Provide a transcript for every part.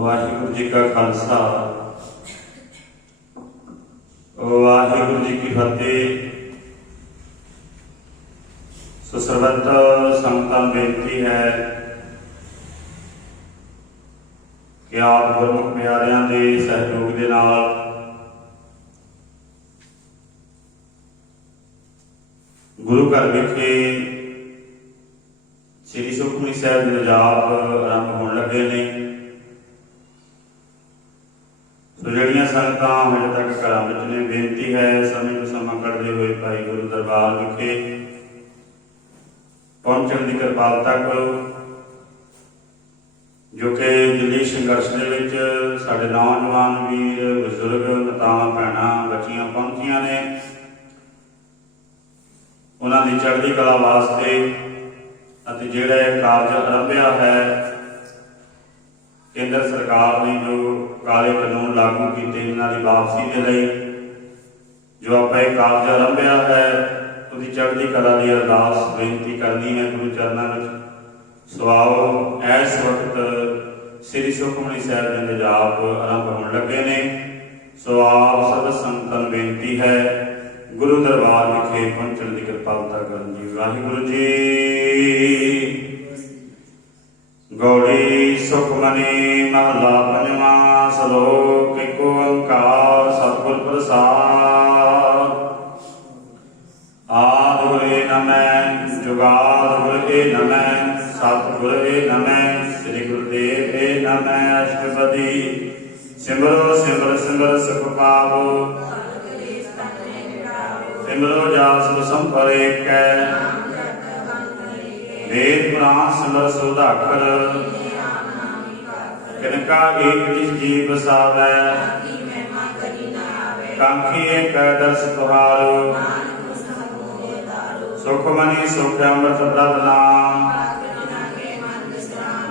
वाहिगुरू जी का खालसा वाहिगुरू जी की फतेह। सो सर्वत संगतां नूं बेनती है कि आप गुरमुख प्यारियां दे सहयोग दे नाल गुरु घर विखे श्री सुखमनी साहिब दे जाप आरंभ होने लगे ने। सो जड़ियां संगतां हजे तक घरां विच ने, बेनती है समय तो समा कढ़दे हुए भाई गुरु दरबार विखे पहुंचण की कृपालता करो, जो कि दिल्ली संघर्ष दे विच साडे नौजवान वीर बजुर्ग मातावां भैणां बच्चियां पहुंचियां ने। उन्हां दी चढ़दी कला वास्ते अते जिहड़ा कारज आरंभिया है केंद्र सरकार ने जो काले कानून लागू किए इन्हां दी वापसी के लिए जो आप कारज आरंभिया है उसकी चढ़दी कला की अरदास बेनती करनी है गुरु चरणों में। सुआओ इस वक्त श्री सुखमनी साहिब जी के जाप आरंभ होने लगे ने। सो आप सब संगतां नूं बेनती है गुरु दरबार विखे पहुंचण की कृपालता करन जी। वाहिगुरू जी। गौड़ी सुखमनी महला पंजवा सलोक एक ओंकार सतगुर प्रसाद। आदि गुरे नमः जुगाद गुरे नमः सतगुरे नमः श्री गुरुदेव नमः। अष्टपदी सिमरो सिमर सिमर सुख पावो, सिमरो जास संपरेक वेद पुराण सिमर सुधाकर। किनका एक जिस जी बसावै कांखी एक दर्श तुहारो। सुखमनी सुख अमृत प्रभ नाम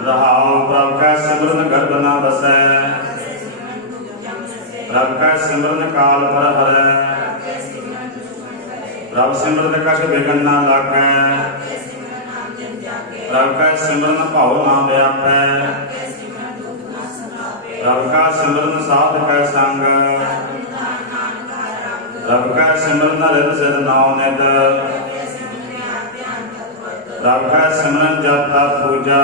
रहाओ। प्रभ का सिमरन गर्भ न बसै, प्रभ का सिमरन काल पर हरै। प्रभ सिमरन कछ बिघन न लागै, प्रभ का सिमरन भाव ना व्यापै। प्रभ का सिमरन साध कै संग, प्रभ का सिमरन रिद सिर नाव नित। प्रभ का सिमरन जप तप पूजा,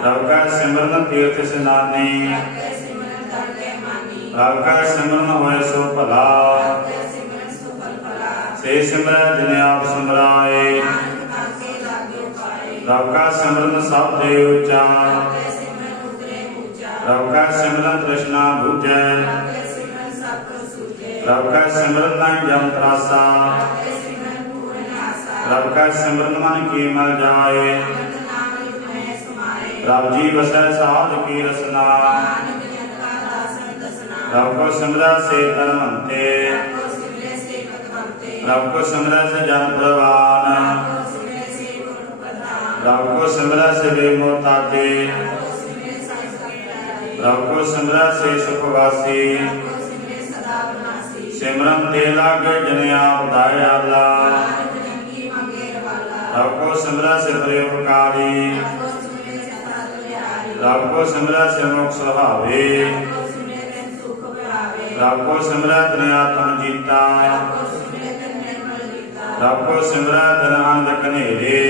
प्रभ का सिमरन तीर्थ स्नानी। प्रभ का सिमरन होए सो भला, से सिमरै जिने आप सिमराए। प्रभ का सिमरन सब दे ऊंचा, प्रभ का सिमरन तृष्णा बुझै। प्रभ का सिमरन नहीं जम त्रासा, प्रभ का सिमरन मन की मल जाए। प्रभ जी बसै साध की रसना, प्रभ को सिमरै से धनवंते। प्रभ को सिमरै से जन प्रवान, प्रभ को सिमरै से बेमोताते। प्रभ को सिमरै से सुखवासी, सिमरन ते लागे जने आप दयाला। प्रभ को सिमरै से परोपकारी, प्रभ को सिमरै से मुख सुहावे। प्रभ को सिमरै तन आत्म जीता, प्रभ को सिमरै तन अंध कनेरे।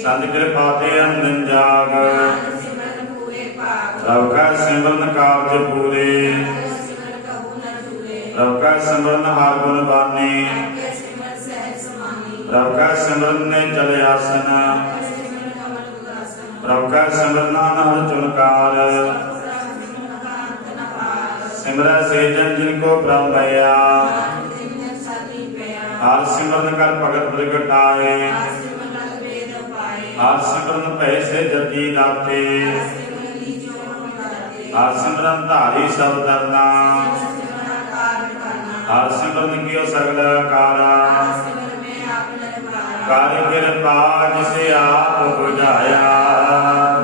संत कृपा ते अंधन जाग, प्रभ का सिमरन कारज पूरे। प्रभ का सिमरन हर गुण बानी, प्रभ का सिमरन ने चले आसन। प्रभ का सिमरन हर चुनकार, सिमरै से जन जिनको प्रभ भया। हर सिमरन कर भगत प्रगटाए, हर सिमरन भय से जति दाते। हर सिमरन धारी सब धरना, हर सिमरन कियो सगल कारा। कर कृपा जिसे आप बुझाया,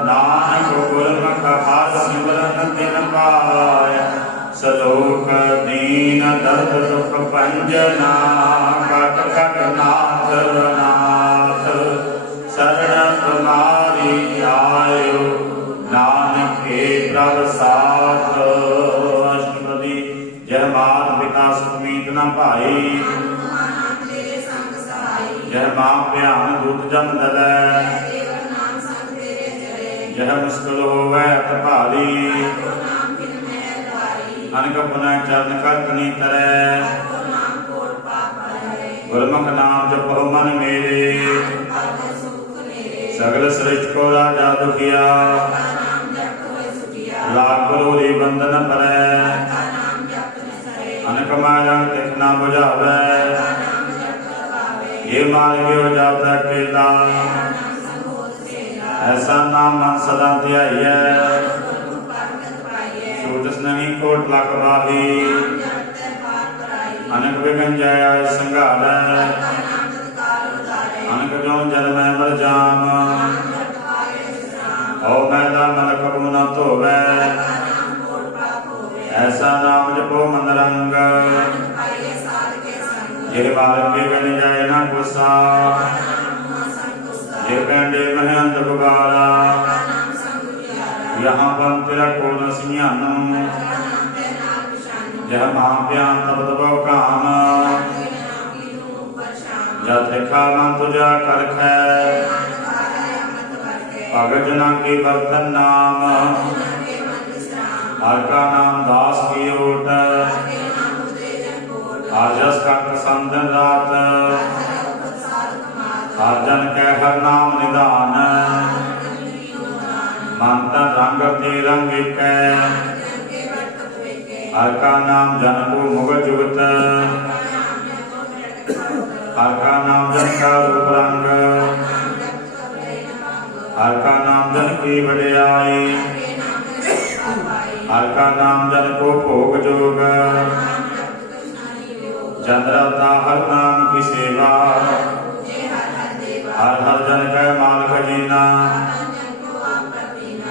नानक गुरमुख हर सिमरन तिन पाया। सलोक दीन दर्द दुख पंजना, कट कट नाथ नाथ। शरण तुम्हारी आयो सुमीत न भाई यह मां भयान दूत जम दलै यह मुश्किल होवै अत भारी अनक पुनः चरण करतनी तरੈ गुरमुख नाम जपो मन मेरे सगल सृष्टि को राजा दुखिया लाख करोड़ी बंधन परै अनक माया तिख न बुझावै ये मार्ग जाता अकेला ऐसा नाम मन सदा ध्याइयै सूटस नहीं कोट लख वाही अनक विघन जय संघारै अनक जो जन्म मर जाम औ मैदा मल कबू न धोवै ऐसा नाम जपो मन रंग जिर बार विघन जय न गुस्सा जिर पैंडे महंत गुबारा यहाँ पंथ रखो न सियानो यह महाभ्यान तब तबो काम जत लिखा मन तुझा करखै भगत जना की बर्तन नाम हर का नाम दास की ओट हर जस कट संदन रात हर जन कै हर नाम निदान मन तन रंग ते रंग कै हर का नाम जन को मुग जुगत हर का नाम जन का रूप रंग हर का नाम जन की वड्याई हर का नाम जन को भोग जोग चंद्रता हर नाम की सेवा हर हर जन कै माल खजीना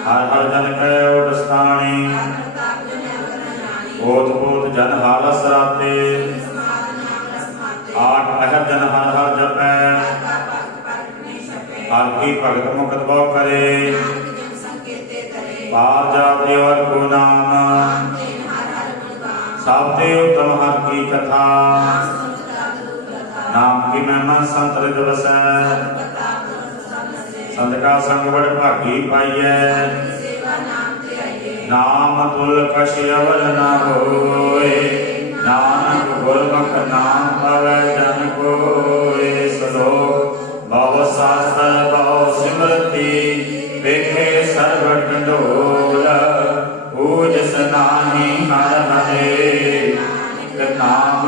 हर हर जन कै ओट स्थानी ओत पोत जन हालस राते आठ अहर जन हर हर जपै हर की भगत मुकत बहु करे पार जाते और को नाम सबते उत्तम हर की कथा नाम की महिमा संत रित वसै संत का संग बड़ भागी पाइयै नाम तुल कछ अवर न होए नानक गुरमुख नाम पावै जन कोय सलोक भव शास्त्र भव सिमरति वेखे सर्व टंडोल पूजस नाहि हर हरे नाम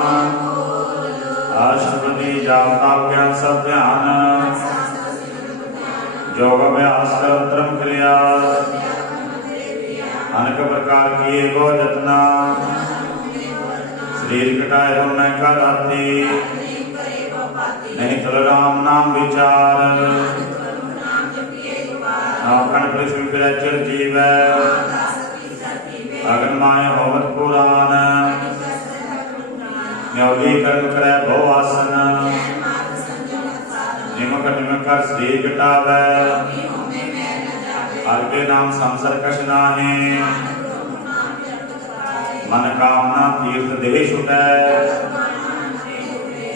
अष्टपदी जाप ज्ञान सब ध्यान योग अभ्यास करम क्रिया अनेक प्रकार किए गो जतना शरीर कटाए हो मैं का राती नहीं तल राम नाम विचार अखंड पृथ्वी फिरै चिर जीवै अगन माय होमत पुराण न्योली कर्म करै बहु आसन निमक निमक कर शरीर कटावै हर के नाम संसर कछ नाहि मन कामना तीर्थ देह छुटै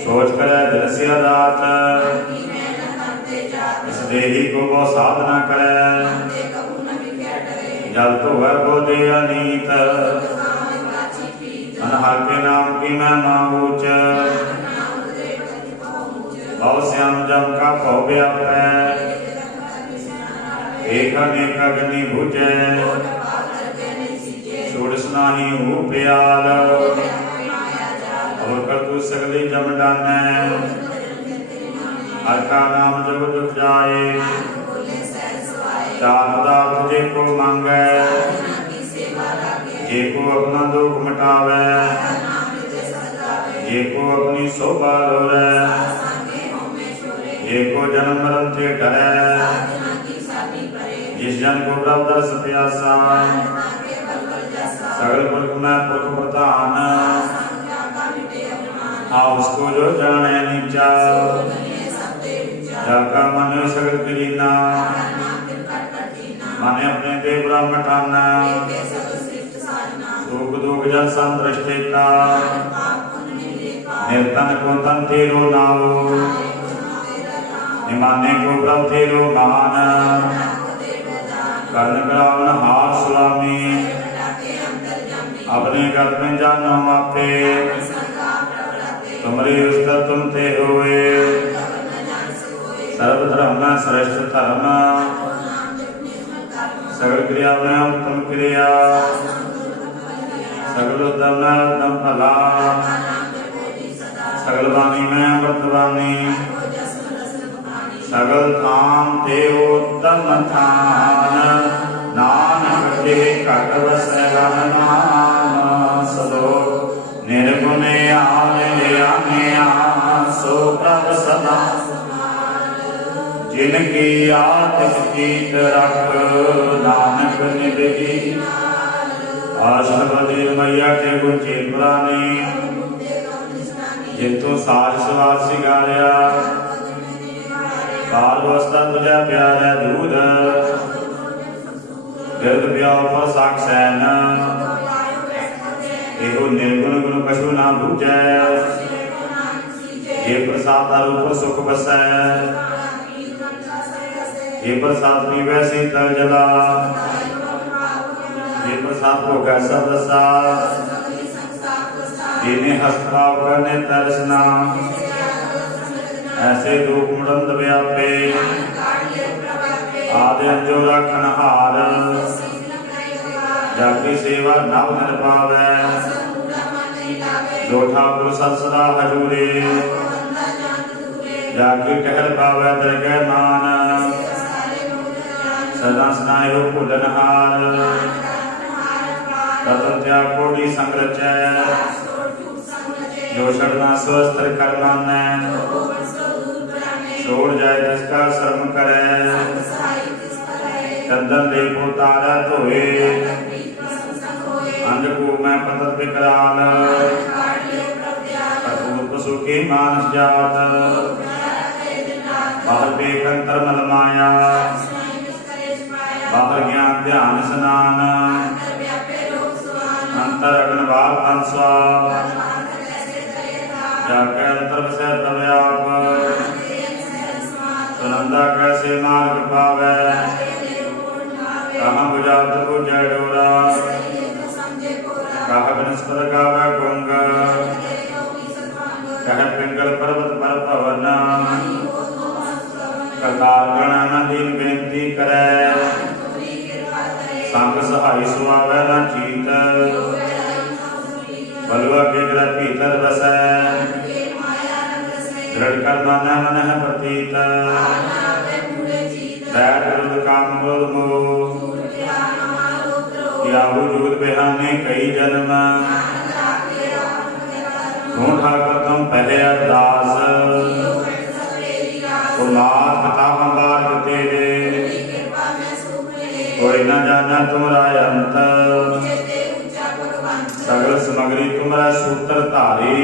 सोच करै दिल से रात इस देही को वो साधना करै जल तो वह को दे अनीत हर के नाम की महिमा ऊंच भव श्याम जम का भव व्यापै एक अनेक अग्नि भुजै षोडश नाहि ऊप्याल और कर तू सगली जम डानै हर का नाम जब दुख जाए चार पदार्थ जे को मांगै जे को अपना दुख मिटावै जे को अपनी शोभा लोरै जे को जन्म मरण से डरै जिस जन को प्रभु दर्श प्यासा सगल पुरख में पुरख प्रधान आप उसको जो जाने नीचा जाका मन सगल करीना माने अपने देवरा मटाना सुख दुख जन संतृष्टि का निर्तन को तन तेरो नावो, निमाने को प्रभ तेरो मान, कर्ण करावन हार सुलामी, अपने गत में जानो आपे, तुमरे उस्तर तुम ते होए, सर्वधर्म में श्रेष्ठ धर्म, सगल क्रिया में उत्तम क्रिया, सगल उत्तम में उत्तम फला, सगल वाणी में अमृत वाणी, सगल थान ते उत्तम थान, नानक ते घट बसै नाम सलो, निर्गुण आने सो प्रभ सदा, जिनकी आतिश जीत रख नानक निधि, अष्टपदी मैया के गुंचे पुराने, जितों साज सवार सिगारिया, बाल वस्ता तुझा प्यारा दूध, गिरद प्याव पर साक्षैन, एहो निर्गुण गुण पशु ना भूजै, ये प्रसाद रूप सुख बसै, ये प्रसाद पीवै शीतल जला, ये प्रसाद भोगै सब रसा, इन्हें हस्तभाव करने तरसना, ऐसे रूप मुड़ंद व्यापे, आदि अंजो रखन हार, जाकी सेवा नव निर्भावै, जो ठाकुर सत सदा हजूरे, जाकी टहल पावै दरगह मान, सदा स्नायो भूलनहार, रतन त्याग कोटि संग रचै, जो शरणा स्वस्थ कर मानै, छोड़ जाए जिसका श्रम करे, चंदन लेपो तारा धोए, अंधकूप में पतत विकराल, कपूर पशु के मानस जात, बाहर बेखंतर मल माया, बाहर ज्ञान ध्यान स्नान, अंतर अग्न भाव तन स्वाप, जाके अंतर बसै प्रव्याप, सुनंदा कैसे मार्ग पावै, कहाँ बुझात बुझै डोरा, कहाँ बनस्पत गावै गुंग, कह पिंगल पर्वत पर पवन, कतार गण न दीन बेनती करै, संग सहाय सुआवै न चीत, बलुआ के ग्रह भीतर बसै, दृढ़ कर मानै मन है प्रतीत, बैठ विरुद्ध काम क्रोध मोह, याहू जुगत बिहाने कई जन्म, तू ठाकुर तुम पहले अरदास, उन्माद कथा हमार तेरे, कोई न जाना तुम्हारा अंत, सगल सामग्री तुम्हारा सूत्र धारी,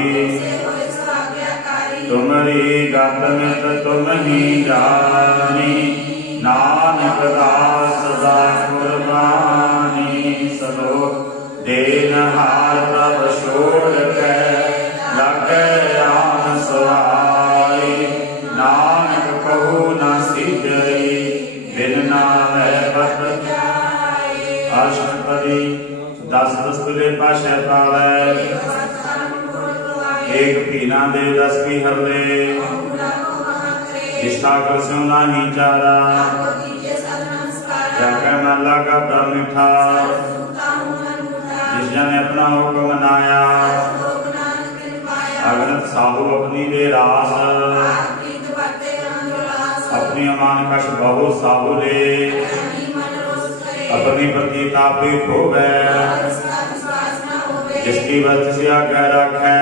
तुम्हारी गत मित तुम ही जानी, नानक दास सदा कुर्बानी, सलो देन हार प्रभ छोड़ के, लगे आन सवाई, नानक कहू न सिजई, बिन नामै बत अष्टपदी, दस दस्तूरे पाशे पावै, एक पीना दे दस की हर ले, निष्ठा कर स्यों नाही चारा, जाके मन लगा ब्रह्म मिठा, जिस जन ने अपना हुक्म मनाया, अगनत साहू अपनी दे रास, अपनी अमान कश बहु साहू ले, अपनी प्रति तापी खोबै, जिसकी वस्त से आज्ञा रखै,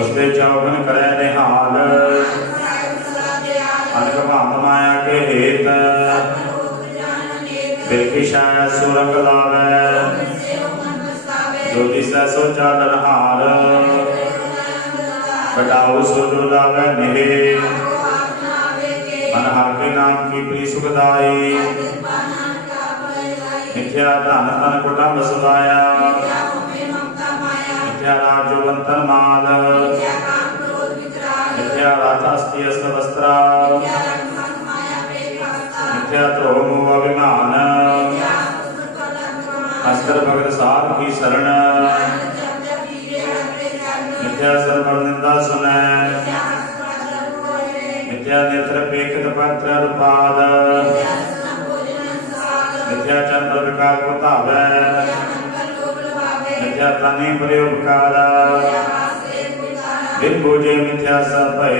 उसके चौगन करे निहाल, अनक भांत माया के हेत, बिरखी शाय सुरंग लावै, ज्योति सै सो चादर हार, बटाऊ सो जो लावै निहे, मन हर के नाम की प्री सुखदाई, मिथ्या धन तन कुटुंब सुधाया, मिथ्या राज जुबंतन माल मिथ्या रथ अस्ति अस्त वस्त्रा मिथ्या द्रोह मोह अभिमान अस्त्र भगत साध की शरण मिथ्या सर्व निंदा सुनै मिथ्या नेत्र पेखत पत्र पाद मिथ्या चंद्र विकार को धावै मिथ्या तनि प्रयोगकार बिन पूजे मिथ्या सब भय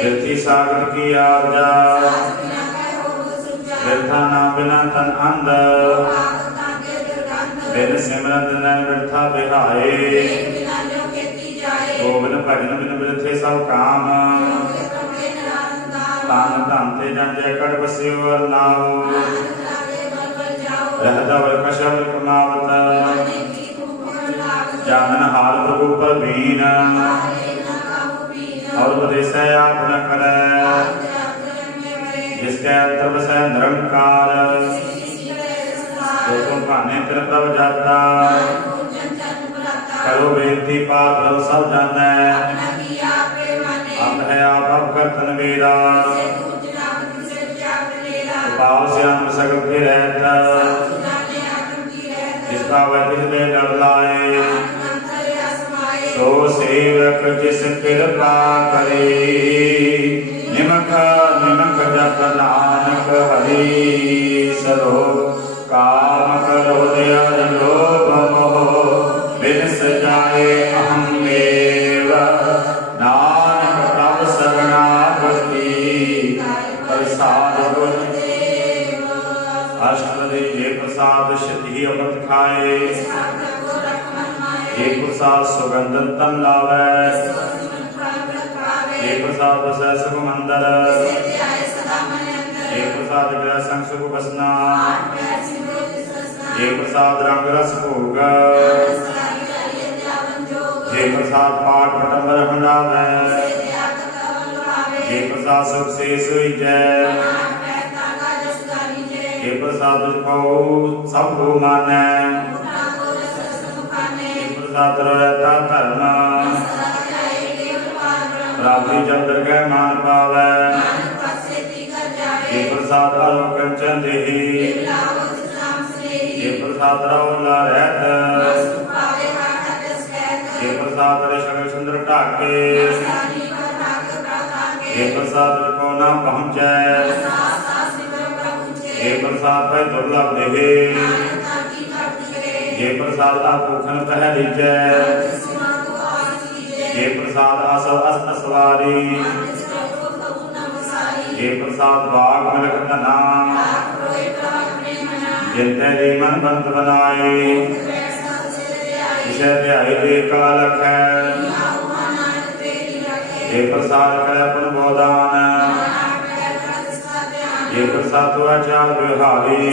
व्यर्थी सागर की आर्जा व्यर्था ना बिना तन अंध बिन सिमरन नैन व्यर्था बिहाए गोबिन भजन बिन बिरथे सब काम तान धनते जन जय कर बस्यो और नाओ रहता वर कशव कमावत जानन हाल प्रभु पर बीन और उपदेश आप न करे जिसके अंतर बसै निरंकार तो तुम भाने तिर प्रभ जाता करो बेनती पाप प्रभ सब जानै अब है आप करतन मेरा पाव से हम सकल के रहता जिसका वैदिक में डर लाए सो सेवक जिस कृपा करे निमक निमक जप नानक हरि सरो काम करो दया लोभ मोह बिनस जाए अहम देव नानक प्रभ शरणागति प्रसाद गुण अष्टपदी ये प्रसाद शति अमृत खाए ये प्रसाद सुगंधन तन लावै ये प्रसाद बसै सुख मंदर ये प्रसाद ग्रह संग सुख बसना ये प्रसाद रंग रस भोग ये प्रसाद पाठ पटम्बर हंडावै ये प्रसाद सुख से सोई जय ये प्रसाद पाओ सब को मानै ये प्रसाद रहता धर्म प्राप्ति जब दरगह मान पावै ये प्रसाद कंचन देही ये प्रसाद रौला रहत ये प्रसाद शगल सुंदर ढाके ये प्रसाद को न पहुँचे ये प्रसाद भाई दुर्लभ देहे ये प्रसाद भूखन पहली जय ये प्रसाद असल अस्त सवारी ये प्रसाद बाग मिलक धना जिनते दी मन बंद बनाए इसे ध्याई दे कालक है ये प्रसाद करे पुन बोदान ये प्रसाद आचार विहारी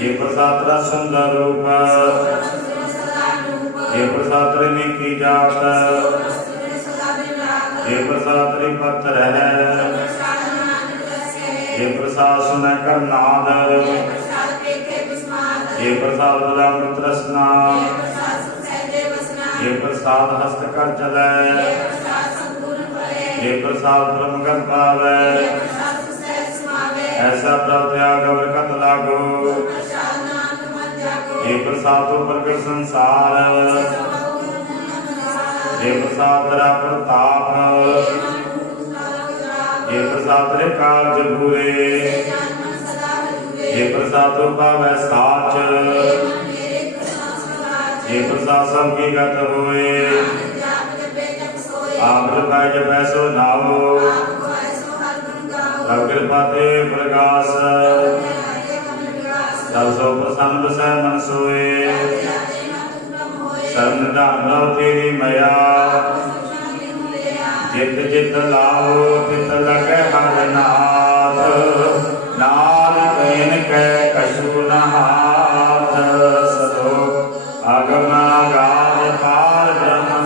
ये प्रसाद का सुंदर रूप ये प्रसाद ऋणी की जात ये प्रसाद पत्र है ये प्रसाद सुन कर नाद ये प्रसाद अमृत रसना ये प्रसाद हस्त कर चले ये प्रसाद ब्रह्म कर पावे ऐसा प्रत्याग बरकत लागो ये प्रसाद तो प्रकट संसार ये प्रसाद तेरा प्रताप ये प्रसाद रे कार्य पूरे ये प्रसाद तो पावे साच ये प्रसाद सब की गत हुए आप पाए जब ऐसो नाओ तब कृपा ते प्रकाश तब सो प्रसन्न बसै मन सोए शरण निधान तेरी मया जित जित लाओ तित लगे हर नाथ नानक इनके कछु न हाथ सदो अगम अगाध पार ब्रह्म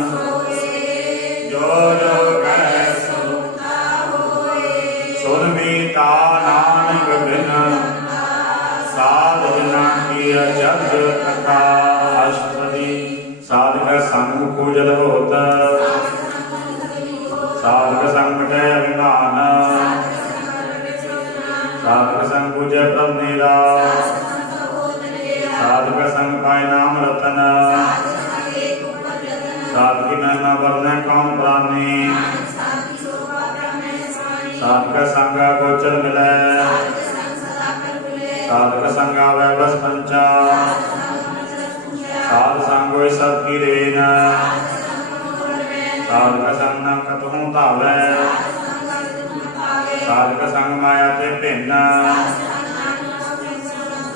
जो जो कह सुन मीता नानक बिन साध जना की अचरज कथा पूजल होत साधक संग मिटै अभिमान साधक संग पूजै प्रभ मेरा साधक संग पाए नाम रतन साधकी महिमा वर्णै कौन प्राणी साधक संग गोचर मिलै साधक संग आवे बस पंचा साध संग होय सब की रेन साधक संग न कतहु धावै साधक संग माया ते भिन्न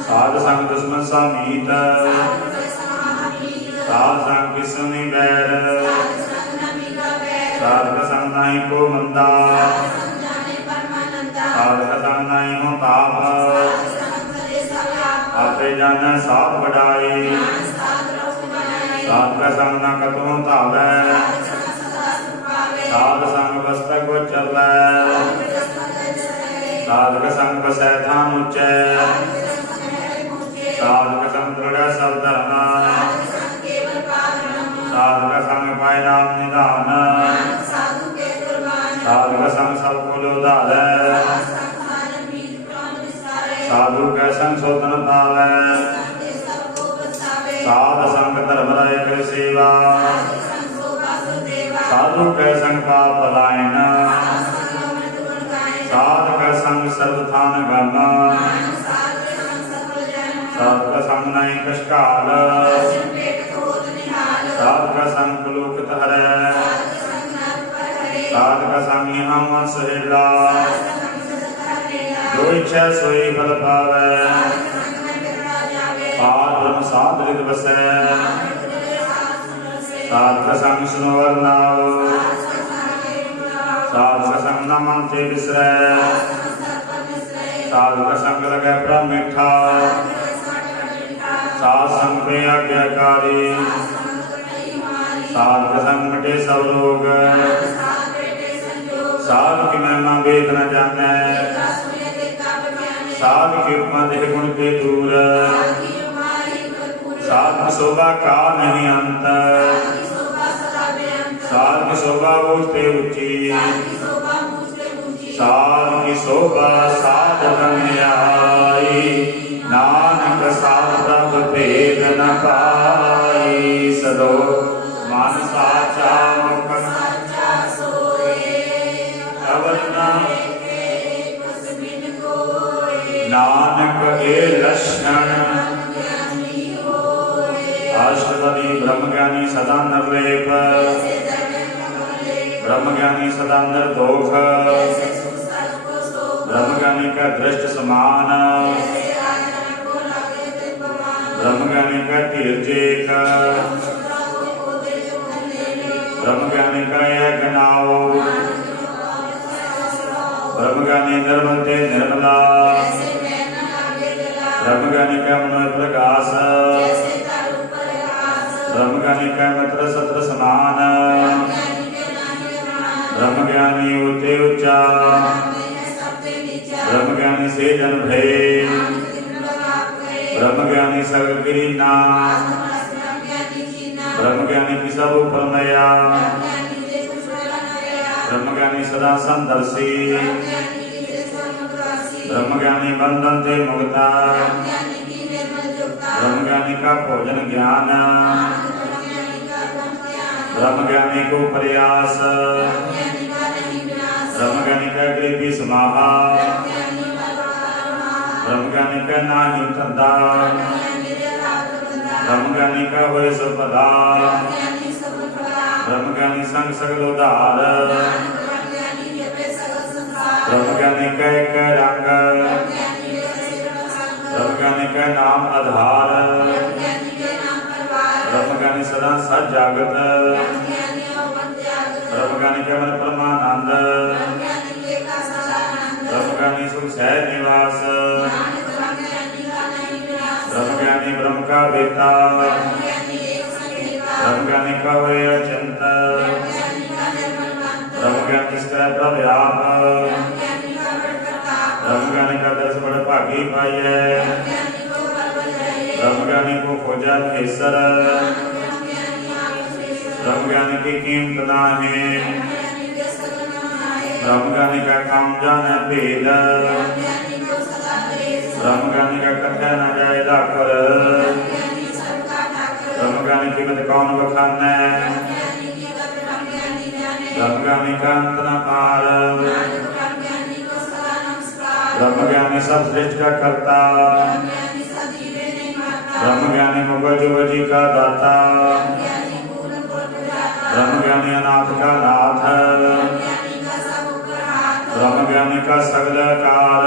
साध संग दुश्मन समीत साध संग किसनि बैर साधक संग नाहि को मंदा साधक संग नाहि हो ताप आपे जानै साध बढ़ाई साधक संग न कतहु धावै साध संग बस्तक गोचर लै साधक संग बसै धाम उच्चै साधक संग दृढ़ सब धर्म साधक संग पाए नाम निधान साधक संग सब कुल उधारै साधु कै संग सोतन पावै साध संग धर्म रय कर सेवा साधु कै संग पाप पलायन साध कै संग सर्वथान गम साधक संग नहीं कष्काल साधक संग कुलुक हरै साधक संग हम सहेला जो इच्छा सोई फल पावै पार ब्रह्म साध रित बसै साधक संग सुनवर नाव साधक संग न मन ते बिसरै साधक संग लगै प्रभ मिठा साध संग पे आज्ञाकारी साधक संग मिटे सब रोग साध की महिमा वेद न जानै साध की उपमा देह गुण के दूर साध की शोभा का नहीं अंत साध की शोभा ऊंचते ऊंची साध की शोभा साध आई नानक साध प्रभ भेद न पाई सदो मन साचा मुख अवर नानक ए लक्षण अष्टपदी ब्रह्म ज्ञानी सदा निर्लेप ब्रह्म ज्ञानी सदा निर्दोष ब्रह्म ज्ञानी का दृष्ट समान ब्रह्म ज्ञानी का तीर्जेक ब्रह्म ज्ञानी का यह गनाओ ब्रह्म ज्ञानी निर्मल ते निर्मला ब्रह्म ज्ञानी का मनोय प्रकाश ब्रह्म ज्ञानी का मित्र सत्र समान ब्रह्म ज्ञानी ऊंचे ऊंचा ब्रह्म ज्ञानी से जन भय ब्रह्म ज्ञानी सगल गिरीना ब्रह्म ज्ञानी की सब उपरमया ब्रह्म ज्ञानी सदा संदर्शी ब्रह्म ज्ञानी बंधन ते मुक्ता ब्रह्म ज्ञानी का भोजन ज्ञान ब्रह्म ज्ञानी को प्रयास ब्रह्म ज्ञानी का गरीबी समाहा ब्रह्म ज्ञानी का नाही धंधा ब्रह्म ज्ञानी का होय संपदा ब्रह्म ज्ञानी संग सगल उधार ब्रह्म ज्ञानी का एक रंग ब्रह्म ज्ञानी का नाम आधार ब्रह्म ज्ञानी सदा सच जागत ब्रह्म ज्ञानी का मन परमानंद ब्रह्म ज्ञानी सुख सहज निवास ब्रह्म ज्ञानी ब्रह्म का बेटा ब्रह्म ज्ञानी का वे अचिंत ब्रह्म ज्ञानी जिसका प्रव्याप ब्रह्म ज्ञानी का दर्श बड़ भागी पाइए ब्रह्म ज्ञानी को खोजा खेसर ब्रह्म ज्ञानी की कीमत नाहे, ब्रह्म ज्ञानी का काम जाने भेद, ब्रह्म ज्ञानी का कथय न जाए दाकर, ब्रह्म ज्ञानी की मत कौन बखाने, ब्रह्म ज्ञानी का अंत न पार, ब्रह्म ज्ञानी सब सृष्टि का कर्ता, ब्रह्म ज्ञानी मुगजी का दाता, ब्रह्म ज्ञानी अनाथ का नाथ, ब्रह्म ज्ञानी का सगल कार,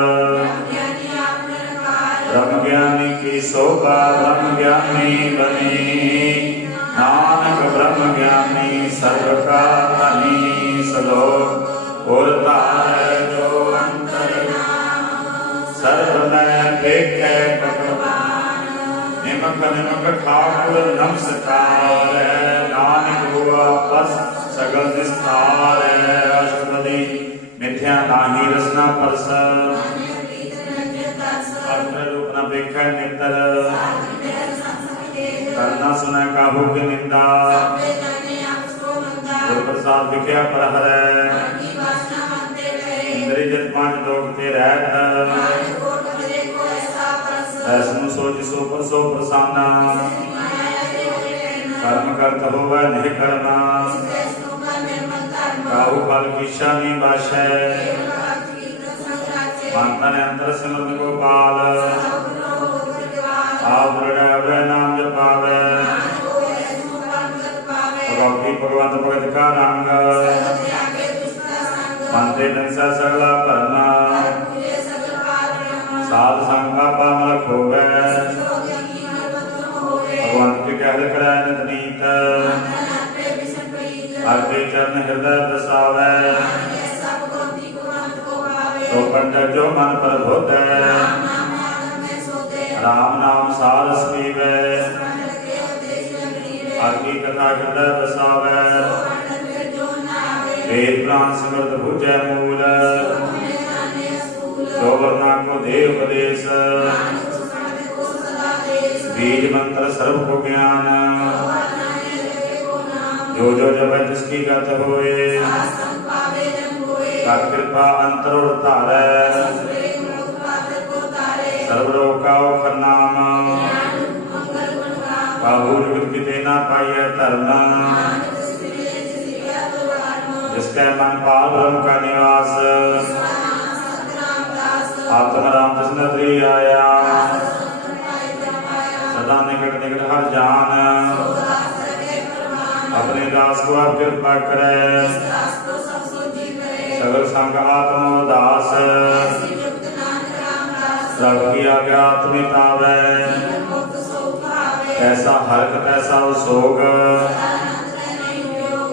ब्रह्म ज्ञानी की शोभा ब्रह्म ज्ञानी बनी, नानक ब्रह्म ज्ञानी सर्व का धनी, सलोक बोलता है जो अंतर सर्व में देखे भगवान, निमक निमक ठाकुर नमस्कार, नानक हुआ बस सगल निस्तार, अष्टपदी मिथ्या नाहि रसना परस, रूप न देखै नेतर, करना सुना काहू की निंदा, गुर प्रसाद विख्या पर हरै, इंद्रिय जित पांच लोक ते रहत, ऐसनु सोच सो पर सो प्रसन्न, कर्म करत होवै निह करना, काहू फल कीशा नहीं बाशै, मन तन अंतर सिमरन गोपाल, आप दृढ़ नाम जपावे, भगवती भगवंत भगत का रंग, मनते निंसा सगला भरम, साध संग का पामल खोवे, भगवंत के कहल करै नित नीत, हर के चरण हृदय बसावे, तो पंडित जो मन पर होते, राम नाम सारस पीवे, आखी कथा हृदय बसावे, वेद पुराण सिमरत भुजै मूल, जो वर्णा को दे उपदेश, बीज मंत्र सर्व को ज्ञान, जो जो जब जिसकी गत होए, कर कृपा अंतर उतारै, सर्वलोक का ओखर नाम, काहू जुगत किते ना पाइय धर्म, जिसके मन पाल ब्रह्म का निवास, आत्म राम कृष्ण श्री आया, सदा निकट निकट हर जान, अपने दास को आप कृपा करे, सगल संग आत्म दास, सबकी आज्ञा तुम्हें तावै, ऐसा हर्क तैसा सोग,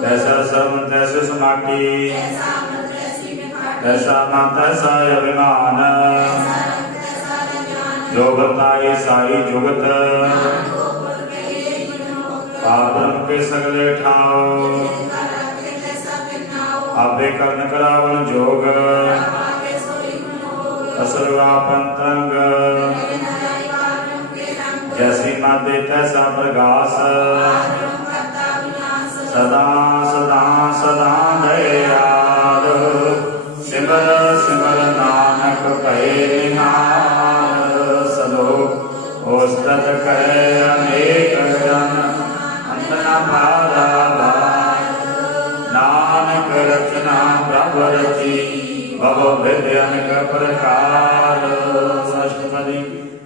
तैसा सर्व तैसे समाटी, तैसा मन तैसा अभिमान, जो बताए साई जुगत, ब्रह्म के सगले ठाओ, आपे कर्ण करावन जोग, असर्वापंतंग, जैसी माते तैसा प्रकाश, सदा सदा सदा दयाल, सिमर सिमर नानक भय निहाल, सलोक औस्तत कहे अनेक जन, अंत न पारा नानक रचना प्रभु रची, भव विद्यनक प्रकार, अष्टपदी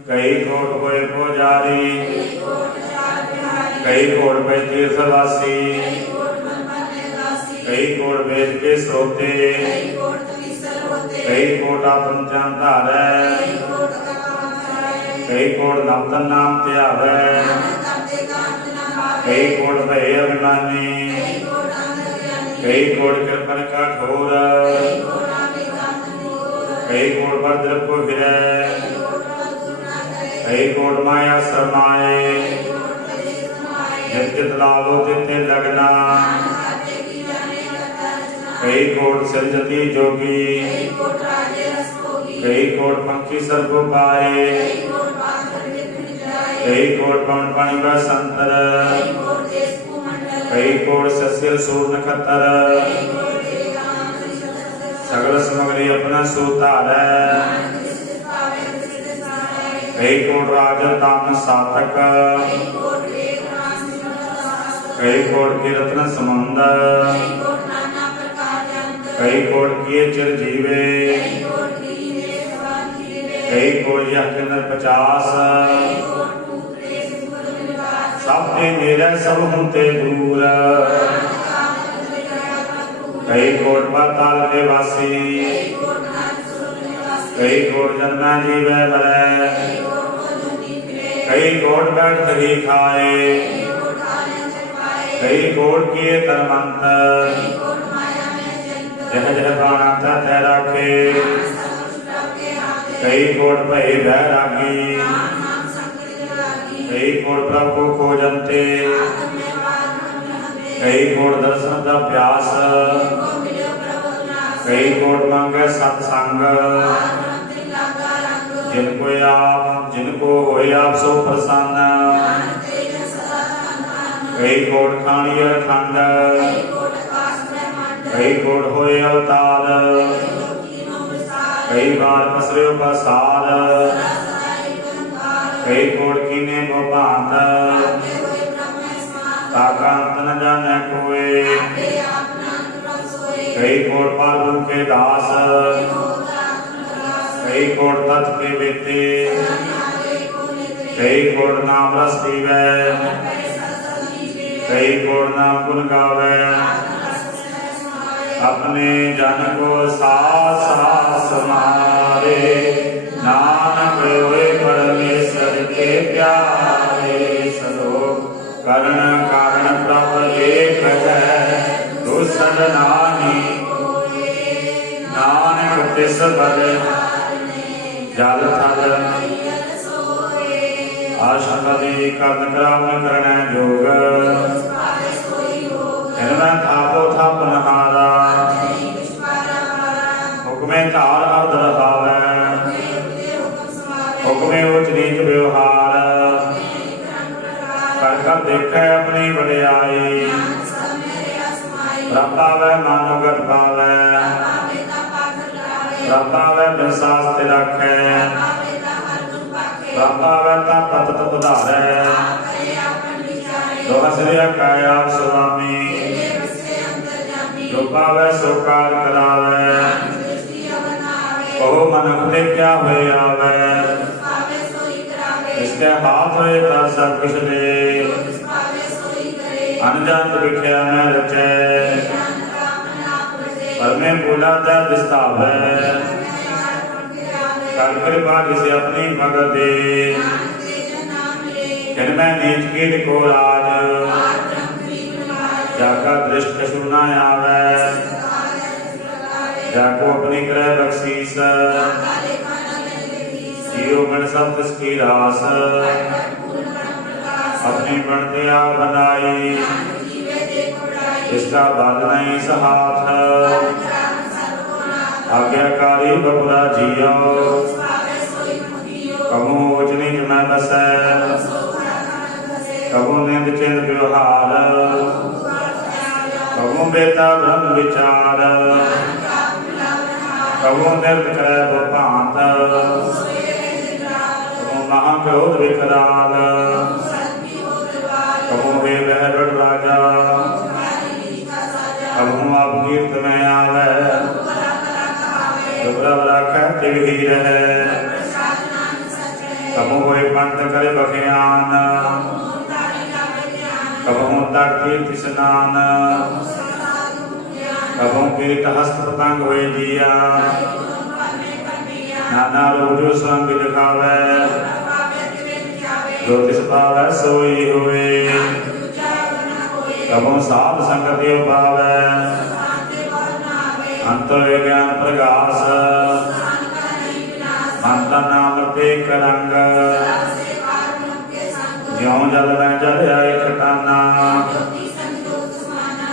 कई कोट होए पुजारी, कई कोट पे तीर्थवासी, कई कोट वेद के श्रोते, कई कोट आत्म ध्यान धारै, कई कोट नवतन नाम त्यागै, कई कोट भय अभिमानी, कई कोट कृपन का घोर, कई कोट भद्र को गिरै, कई कोट माया समाये, नित्य लालो तिथे लगना, कई कोट सिरजती जोगी, कई कोट पंखी सर्प पाए, कई कोट पवन पानी का संतर, कई कोट सस्य सूर नखतर सगल समगरी अपना सुतार कई कोट राज ताम सातक कई कोट की रत्न समंदर कई कोट किए चिर जीवे कई कोट यह किन्नर 50 सब ते मेरे सब होते दूर कई कोट पाताल के वासी कई कोट जन्म जीवे मरे कई कोट बैठ थकी खाए कई कोट किए तरमंत जह जह बाणा तह राखे कई कोट भय बैरागी कई कोट प्रभु खोजंते कई कोट दर्शन का प्यास कई कोट मांगे सत्संग जिनको होए आप सो प्रसन्न कई कोट खानी खंड कई कोट होए अवतार कई बार पसरे प्रसाद कई कोट कीने भांत ताका अंत न जाने कोई कई कोट पालू के दास कई कोट तत् के बेटे कई कोट नाम रस पीवे कई कोट नाम गुण गावे अपने जन को सास सास मारे नानक होए परमेश्वर के प्यारे सलोक करण कारण प्रभ एक है दूसर नानी नानक तिस बल जल थल आशंकदी कर्ण करावन करण जोग इनमें थापो थापन हारा हुक्मे तार अर्ध रहावे हुक्मे उच नीच व्यवहार कर कर देखे अपनी बड़ियाई रब पावे मानो गत पावे रब पावे बिन शास्त्र रखे रब पावे ता पत तत धारे जो हसरिया काय आप स्वामी जो पावे सो कार करावे कहो मन खुदे क्या हुए आवे इसके हाथ हुए ता सब कुछ दे अनजान बिख्या में रचे पर में बोला दे दिस्तावे कर कृपा किसे अपनी भगत दे जिनमें नीच कीट को राज जाका दृष्ट कछु न आवे जाको अपनी ग्रह बख्शीस जीव गण सब तिसकी रास अपनी बनतिया बनाई इसका बल नहीं सहाथ आज्ञाकारी बपुरा जियो कबू उच नीच में बसै कबू निंद चिंद व्यवहार कबू बेता ब्रह्म विचार कबू निर्द करे भांत कबू महाक्रोध विकराल कबू वे वह बड़ राजा कबू आप कीर्त में आवे दुबरब रखे तिवही रहे कबू कोई पंत करे बखियान कबू तट तीर्थ स्नान कबू कीर्त हस्त पतंग हुए दिया नाना रोजो संग दिखावे ज्योतिष पावे सोई हुए कबू साध संगति पावे अंत विज्ञान प्रकाश अंत नाम प्रत्येक रंग ज्यों जल में जल आए खटाना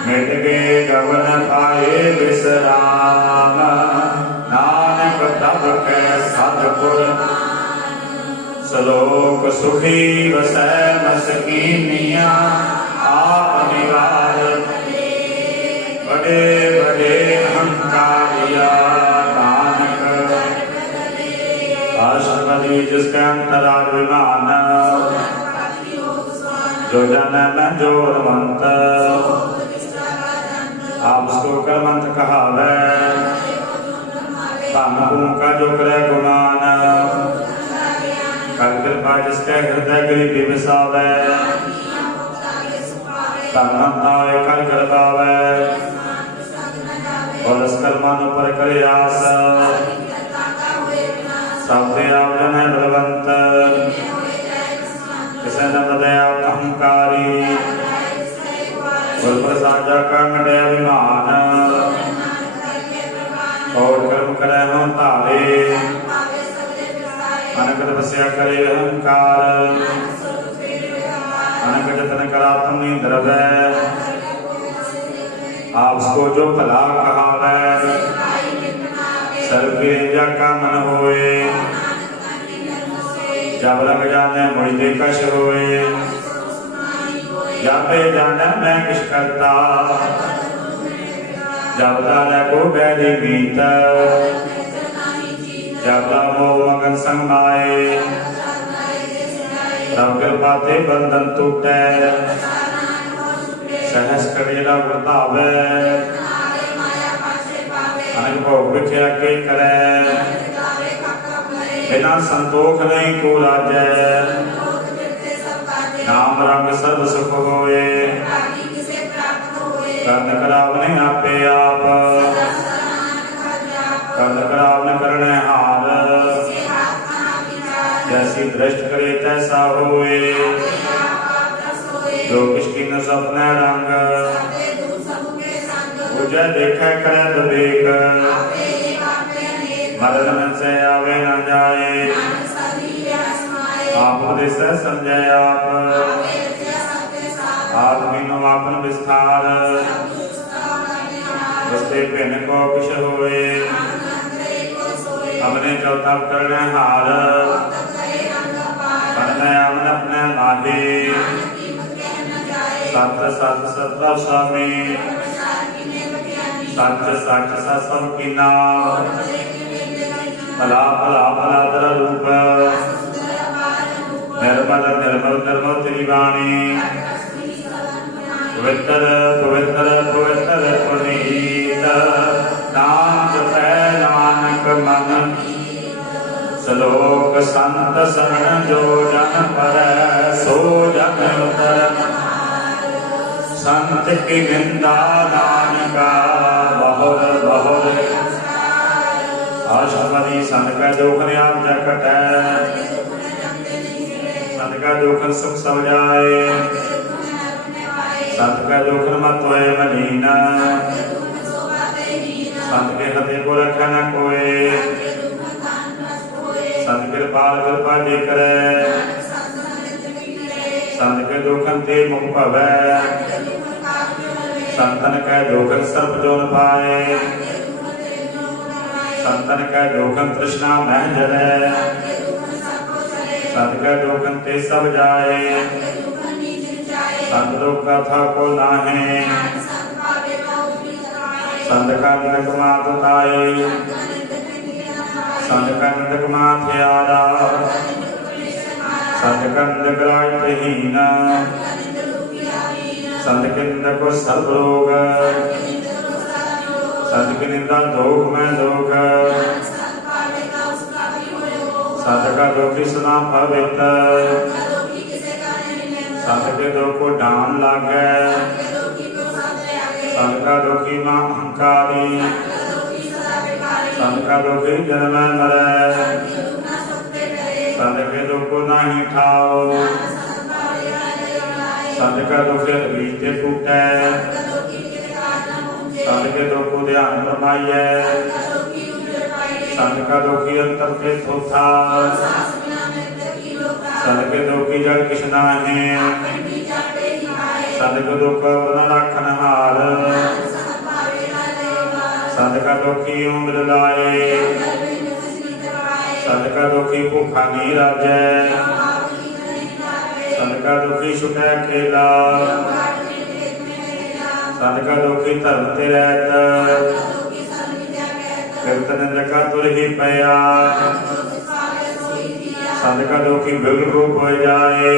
मिट गए गगन पाए विश्राम नानक तब के सतगुर सलोक सुखी वसै मसकीनिया आप निवार जिसके अंतराज विमान जो जाने मैं जोरवंत आप उसको कर्मंत कहावे धन का जो करे गुमान कर कृपा जिसके हृदय गरीबी बिसावे धनवंताय कर गरबावे और इस कर्मान पर करे आस सब आप जन बलवंत किसे न बदया अहंकारी गुर प्रसाद कर्म दे अभिमान और कर्म करे हम तारे अनक तपस्या करे अहंकार अनक जतन करा तुम द्रव्य आपको जो भला कहावे सर्वे का मन होए जब लग जाने मुझे कश होए जब जाने मैं किस करता जब जाने को बैरी मीत जब वो मगन संग माए तब कृपा ते बंधन टूटे सहस करेला वर्तावे अनक भोग विख्या के करे बिना संतोख नहीं को राजै नाम रंग सर्व सुख होए कर्म करावने आपे आप कर्म करावन करने हार जैसी दृष्ट करे तैसा होए जो किसकी न सपने रंग उजय देखे करे विवेक मरण मन से आवे न जाए आप उपदेश समझे आप आदमी नो आपन विस्तार उसके पिन को किश होए हमने जो तब करने हार अमन अपने माहे सत सत सत स्वामी सच सच सत्सम की नाम भला भला भला दर रूप निर्मल निर्मल निर्मल तेरी वाणी पवित्र पवित्र पवित्र पुनीत नाम जपै नानक मन सलोक संत शरण जो जन पर सो जन उतर संत की निंदा नानका बहुर बहुर अष्टपदी संत का दुख आप जकट संत का दुख सुख सब जाए संत का दुख मत होए मलीना संत के हृदय को रखे न कोई संत कृपाल कृपा जी करे संत के दुखन ते मुख भवे संतन के दुखन सर्प जोन पाए संतन के दुखन तृष्णा मह जले संत के दुखन ते सब जाए संत दुख कथा को नाहे संत का निंदक मात ताए संत का निंदक मात यारा संत का निंदक राजहीना संत के निंदक को सर्व रोग संत की निंदा दोख में दोख संत का दोखी सुना पवित्र संत के दो को डान लागे संत का दुखी मां अहंकारी संत का दुखी जन्म मरे संत के दुख को नहीं ठाओ संत का दुख बीते टूटे संत के दुख को ध्यान फरमाइए संत का दुखी अंतर के थोथा संत के दुखी जड़ किसना है संत के दुख न रखन हार संत का दुखी उम्र लाए संत का दुखी भूखा नहीं राजे संत का दुखी छुटे अकेला संत का दुखी धर्म ते रहत कीर्तन जका तुर ही पया संत का दुखी बिगड़ रूप हो जाए,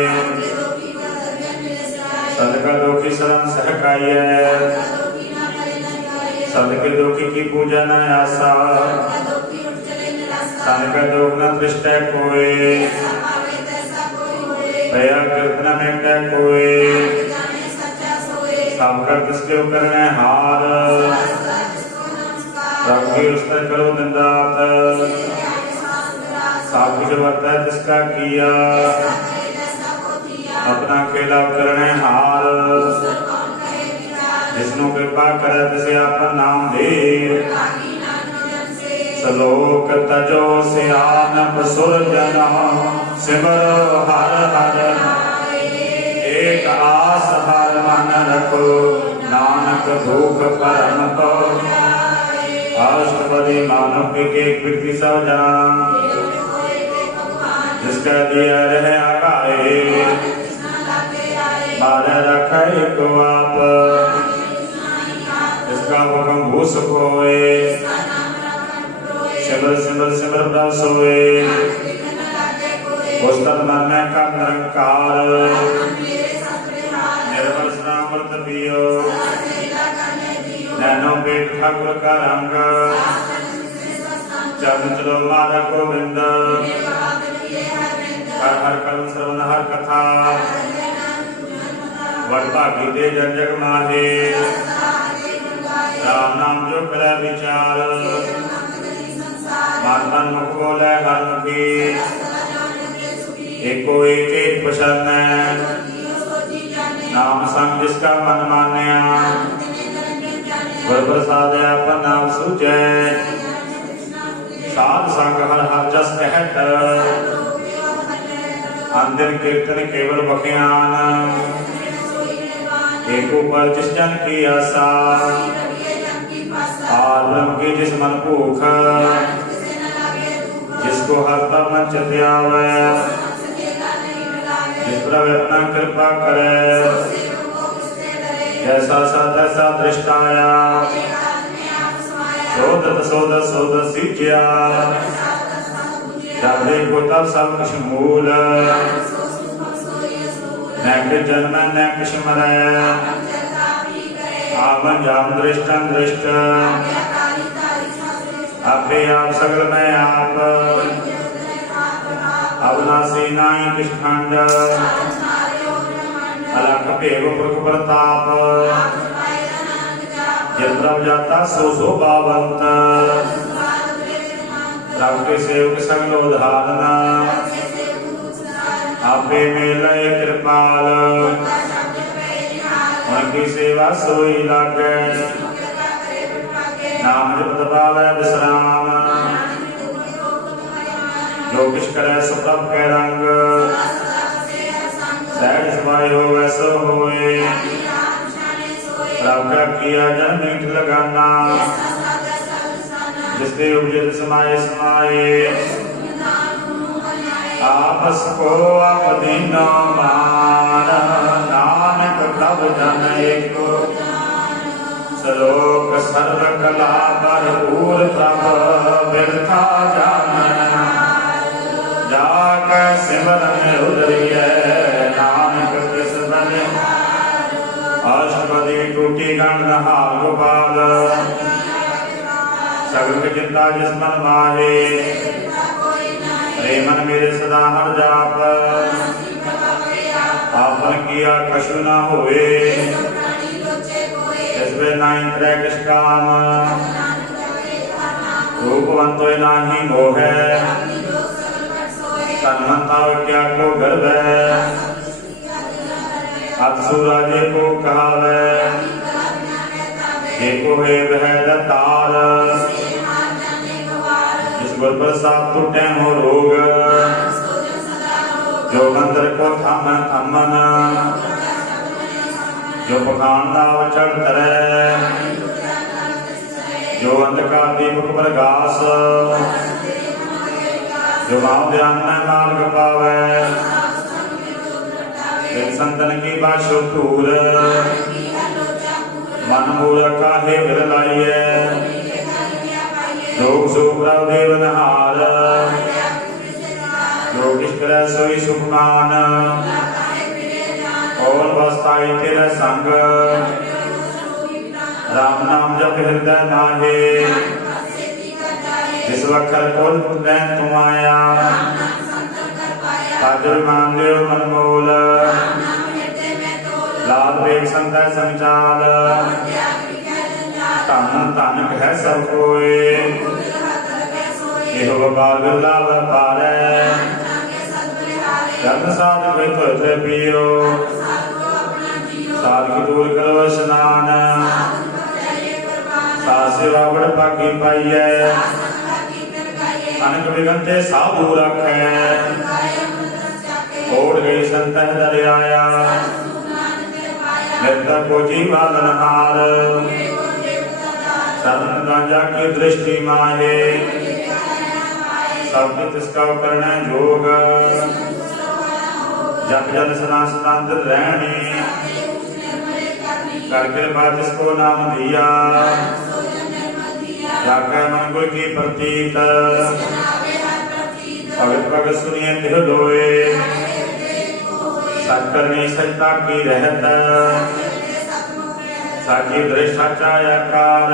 संत का दुखी शरण सहकाइए, संत के दुखी की पूजा न आसा, संत का दुख न दृष्टि कोई, भया कीर्तन में कोई, सब कर तिसके करने हार, रघुवीर उस पर करो निंदात, सब कुछ वर्ता जिसका किया, अपना खेला करने हार, जिसनु कृपा करे तिसे आपन नाम दे, सलोक तजो सियानप सुर जना, सिमरो हर हर, एक आस हर मन रखो, नानक भूख परम पाओ। अष्टपदी मानव के कृति सब जान, जिसका दिया रहे आगाए, मारे रखे को आप, जिसका हुक्म भूस कोए, सिमर सिमर सिमर प्रभ सोए, पुस्तक मन में का निरंकार, निर्मल स्नामृत पियो, नैनो पेट ठाकुर का रंग, चरण चलो मारा गोविंद, हर हर कल श्रवण हर कथा, वर्षा गीते जन जग माहे, राम नाम जो करे विचार, मातन मुख बोले हर मुखी, एको एक प्रसन्न, नाम संग जिसका मन मान्या, गुर प्रसाद अपन नाम सूझे, साध संग हर हर जस कहत, अंतिम कीर्तन केवल बख्यान, एक ऊपर जिस जन की आशा, आलम की जिस मन भूख, जिसको हर मन चित आवे, जिस पर अपना कृपा करे, जैसा सा तैसा दृष्टाया, शोधत शोधत शोधत सींचा, जब देखो तब सब कुछ मूल, न कुछ जन्म न कुछ मरे, आवन जाम दृष्टं दृष्ट, आपे आप सगल में आप, अविनाशी नाई किस खंड, अलग पेव पुरख प्रताप, जिद्रव जाता सो शोभावंत, रब के सेवक सगल उदाहरण, आपे मेलय कृपाल, उनकी सेवा सोई लागे, नाम जपत पावै विश्राम, जो किछ करे सो प्रभ के रंग, सहज समाय हो वैसो होए, प्रभ का किया जन मीठ लगाना, जिसके उपजे समाये समाये, आपस को आप दीनो मान, नानक प्रभ जन एको, सलोक सर्व कला भरपूर प्रभ बिरथा जानन, जाके सिमरन उदरिय, नानक किस बने, अष्टपदी टूटी गण हाल गोपाल, सगल चिंता जिस मन माहे, मन मेरे सदा हर जाप, आपन किया कछु न होए, इसमें नाई तरह किस काम, रूपवंतो नाही मोहे, तन्मंता क्या को गर्व है, अतसुराजे को कहावे, एको है वह दतार, जिस गुर प्रसाद टूटे हो रोग, जो मंदिर को थमन थमन, जो पखान नाव चढ़ तरे, जो अंधकार दीपक प्रकाश, जो माव ध्यान में मार्ग पावे, संतन की बाशो धूर, मन मूल काहे बिरलाइए, लोग सुप्रभ देव नहार, जो जो किस करे सोई सुखमान और बसताई तेरा संग राम नाम जप हृदय माहे जिस वखर कोल लैन तुम आया ताजर मान लियो मनमोल लाल वेग संतै संचाल धन धन कह सब कोय एहो बबाल बिरला व्यापारै जन साध कोई धोते पियो साध की दूर करो स्नान साध सेवा बड़ भागी पाइयै अनक विगंते साधु रखै ओढ़ गई संतह दरियाया निर्धर को जीवालन हार शरण गांजा की दृष्टि माहे सब तिसका करना जोग जप जन सना सनातन रहनी करके बाद इसको नाम दिया जाकर मन गुर की प्रतीत भगत भगत सुनिए तिह लोए सच करनी सचता की रहत साची दृष्टाचार्य कार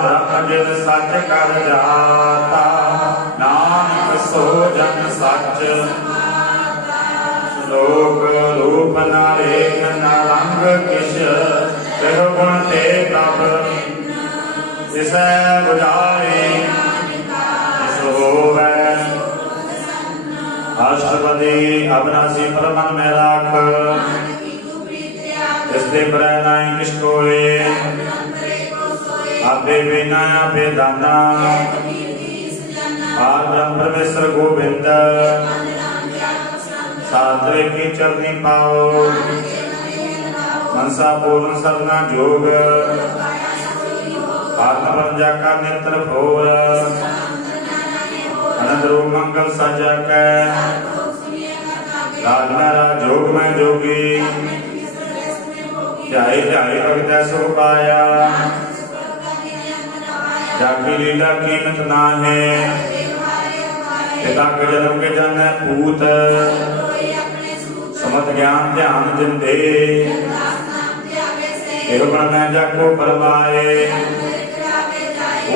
ब्रह्म जिन सच कर जाता नानक सो जन सच लोक रूप न रेख न रंग किश कहो गुण ते प्रभ जिसै बुझाए जिस होवै अष्टपदी अविनाशी परमन में राख इसलिए पर नाई किस कोय आपे बिना आपे दाना पार ब्रह्म परमेश्वर गोविंद सात्रे की चरनी पाओ मनसा पूर्ण सरना जोग आत्म पंजा का नेत्र भोर अनंत रूप मंगल सजा के राज में राज जोग में जोगी ध्याई ध्याई भगत सो पाया जाकी लीला कीमत ना है पिता के जन्म के जन पूत समत ज्ञान ध्यान जिंदे गुण में जाको परमाए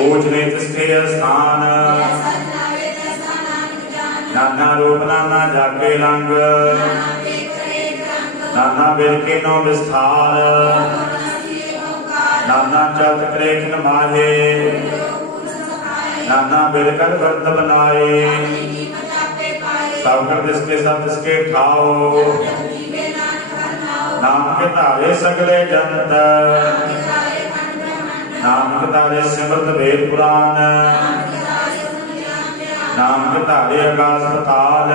ऊंच नीच स्थिर स्थान नाना रूप नाना जाके रंग नाना बिरके नो विस्तार नाना चलत क्रेखन माहे नाना बिरकर वर्त बनाए सब कर जिसके सब जिसके खाओ नाम के तारे सगले जंत नाम के तारे सिमरत वेद पुराण नाम के तारे आकाश पताल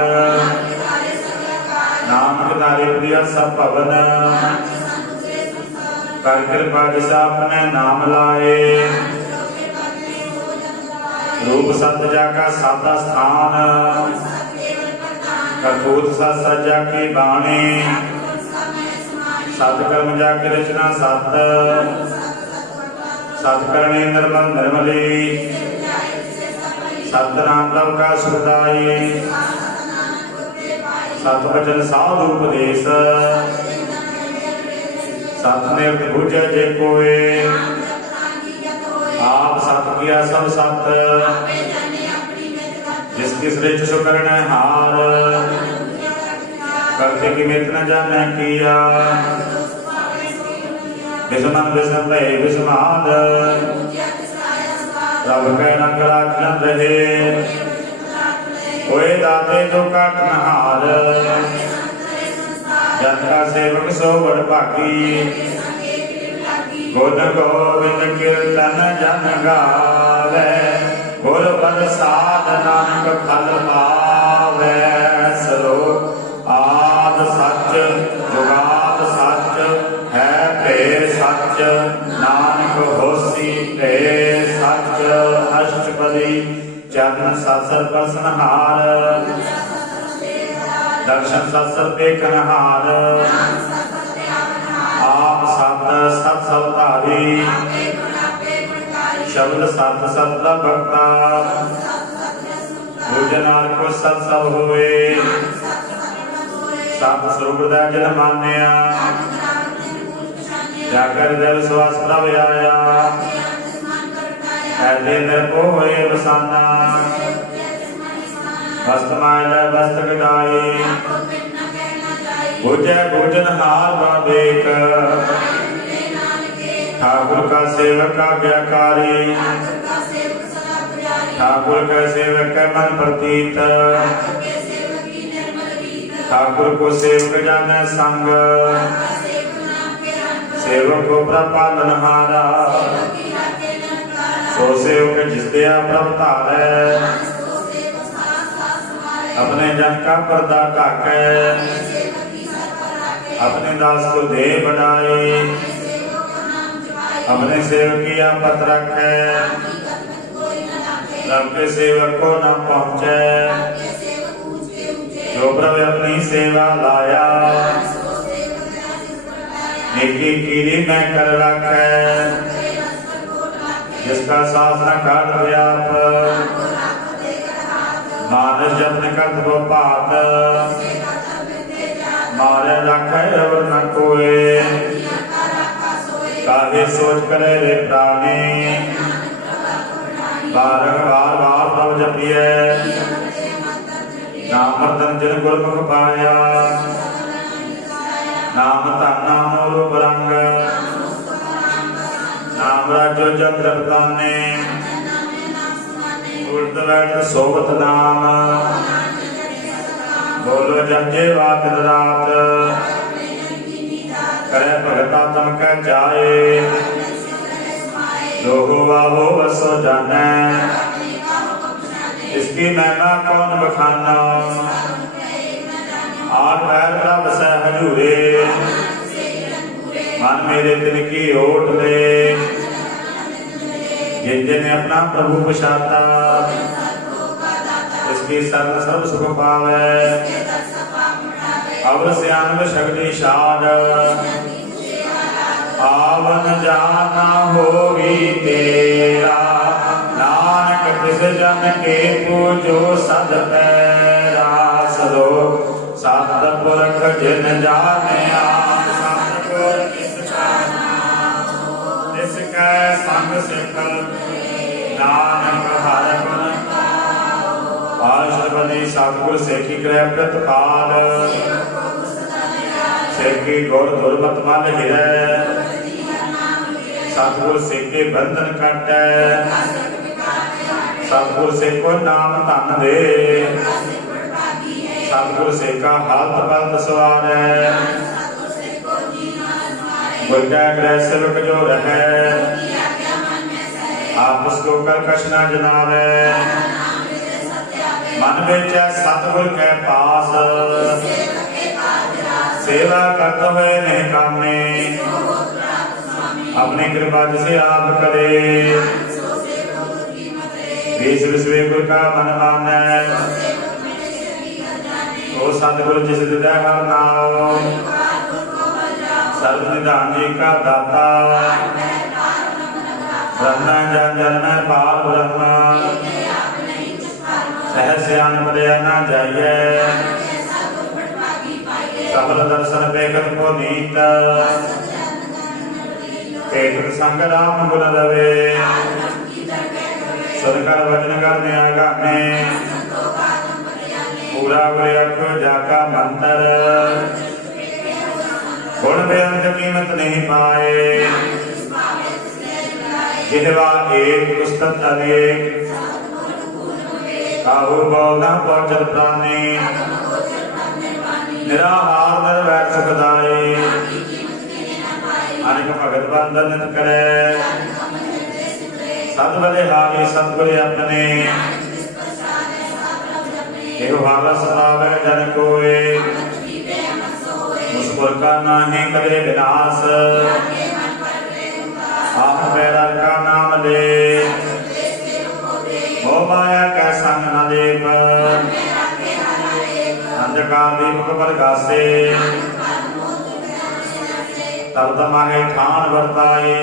नाम के तारे प्रिय सब भवन कर कृपा जिस अपने नाम लाए रूप सत जाका साता स्थान कपूत सत सजा की बाणी सत कर्म जाके रचना सत सत करणी निर्मल निर्मली सत नाम लव का सुखदाई सत वचन साधु उपदेश सत निर्त भुज जे कोय आप सत किया सब सत जिस किस रिच सुकरण हार करते कि मित न जाने किया विषमन विषम भय विषमाद रब के रंग राखन रहे कोई दाते तो काट नहार जन का सेवक सो बड़ भागी गुण गोविंद कीर्तन जन गावे गुर प्रसाद नानक फल पावे सरो आद सच जुगाद सच है फेर सच नानक होसी पे सच अष्टपदी चरण सत्सर प्रसनहार दर्शन सत्सर देखनहार आप सत सत सवतारी शब्द सत सत भक्ता भोजनार को सत सब होए सत स्वरूप दा जन मान्या जाकर दिल सवास प्रभ आया ऐसे निर्भो होए बसाना वस्त मायल वस्त कटाई भोजै भोजन हार बाबेक ठाकुर का सेवक आज्ञाकारी ठाकुर का सेवक मन प्रतीत ठाकुर को सेवक जाने संग सेवक को प्रपालन हारा सो सेवक जिस दया प्रभ धारै अपने जन का पर्दा ढाकै अपने दास को दे बढ़ाए अपने सेवक की आपत रखे रब के सेवक को न पहुँचे जो प्रभु अपनी सेवा लाया नेकी कीरी में कर रखे जिसका शासन कर व्याप मानस जपन करत वो पात मारे रखे रब न कोई काहे सोच करे रे प्राणी बारंबार बार प्रभ जपिए नाम रतन जिन गुरमुख पाया नाम धन नाम रूप रंग नाम राजो चंद्र प्रताने उर्द वैद सोबत नाम बोलो जपजे बात रात करे भगता तम कह जाए लोहो वाहो वसो जाने इसकी महिमा कौन बखाना आठ पैर प्रभ सह हजूरे मन मेरे दिल की ओट ले जिनने अपना प्रभु पछाता इसकी शरण सर्व सुख पावे अवर सियान में शक्ति शाद आवन जाना होगी तेरा नानक तिस जन के पूजो सद पैरा सरो सतपुरख जिन जाने सतपुर इसके संग सिखल नानक हर गुण पार्षवदी सतगुर सेखी कृप प्रतिपाल सेखी गुर दुर्मत मन हिरै सतगुर सेखे बंधन काटै सतगुर सेखो नाम धन दे सतगुर सेखा हालत पलत सवारै गुरकै ग्रह सेवक जो रहै आपस को कर कछ न जनावे मन बेचै सतगुर के पास सेवा करते हुए नहीं कामने अपनी कृपा जिसे आप करे बीस विश्वे गुर का मन मानै ओ सतगुर जिस हृदय हर नाम सर्व निधान जी का दाता ब्रह्म जन जन में पार ब्रह्म सहज सियान पदया न जाइए सबल दर्शन पेखत को नीत केतुक संग राम गुण रवे सुनकर वचन करने आगाने पूरा कोई अखो जाका मंत्र गुण बेअंत कीमत नहीं पाए जिहवा एक पुस्तक अनेक काहू बोलना पहुंचल प्राणी निराहार नर बैठ सुखदाई अनेक भगत बंदन करे सत बलिहारी सतगुर अपने एहो हारा सतावे जन कोय मुस्कुर का नाहि करे विनाश आप पैरा का नाम ले हो माया का संग न लेप अंधकार दीपक पर घासे तब तमाहे ठान बरताए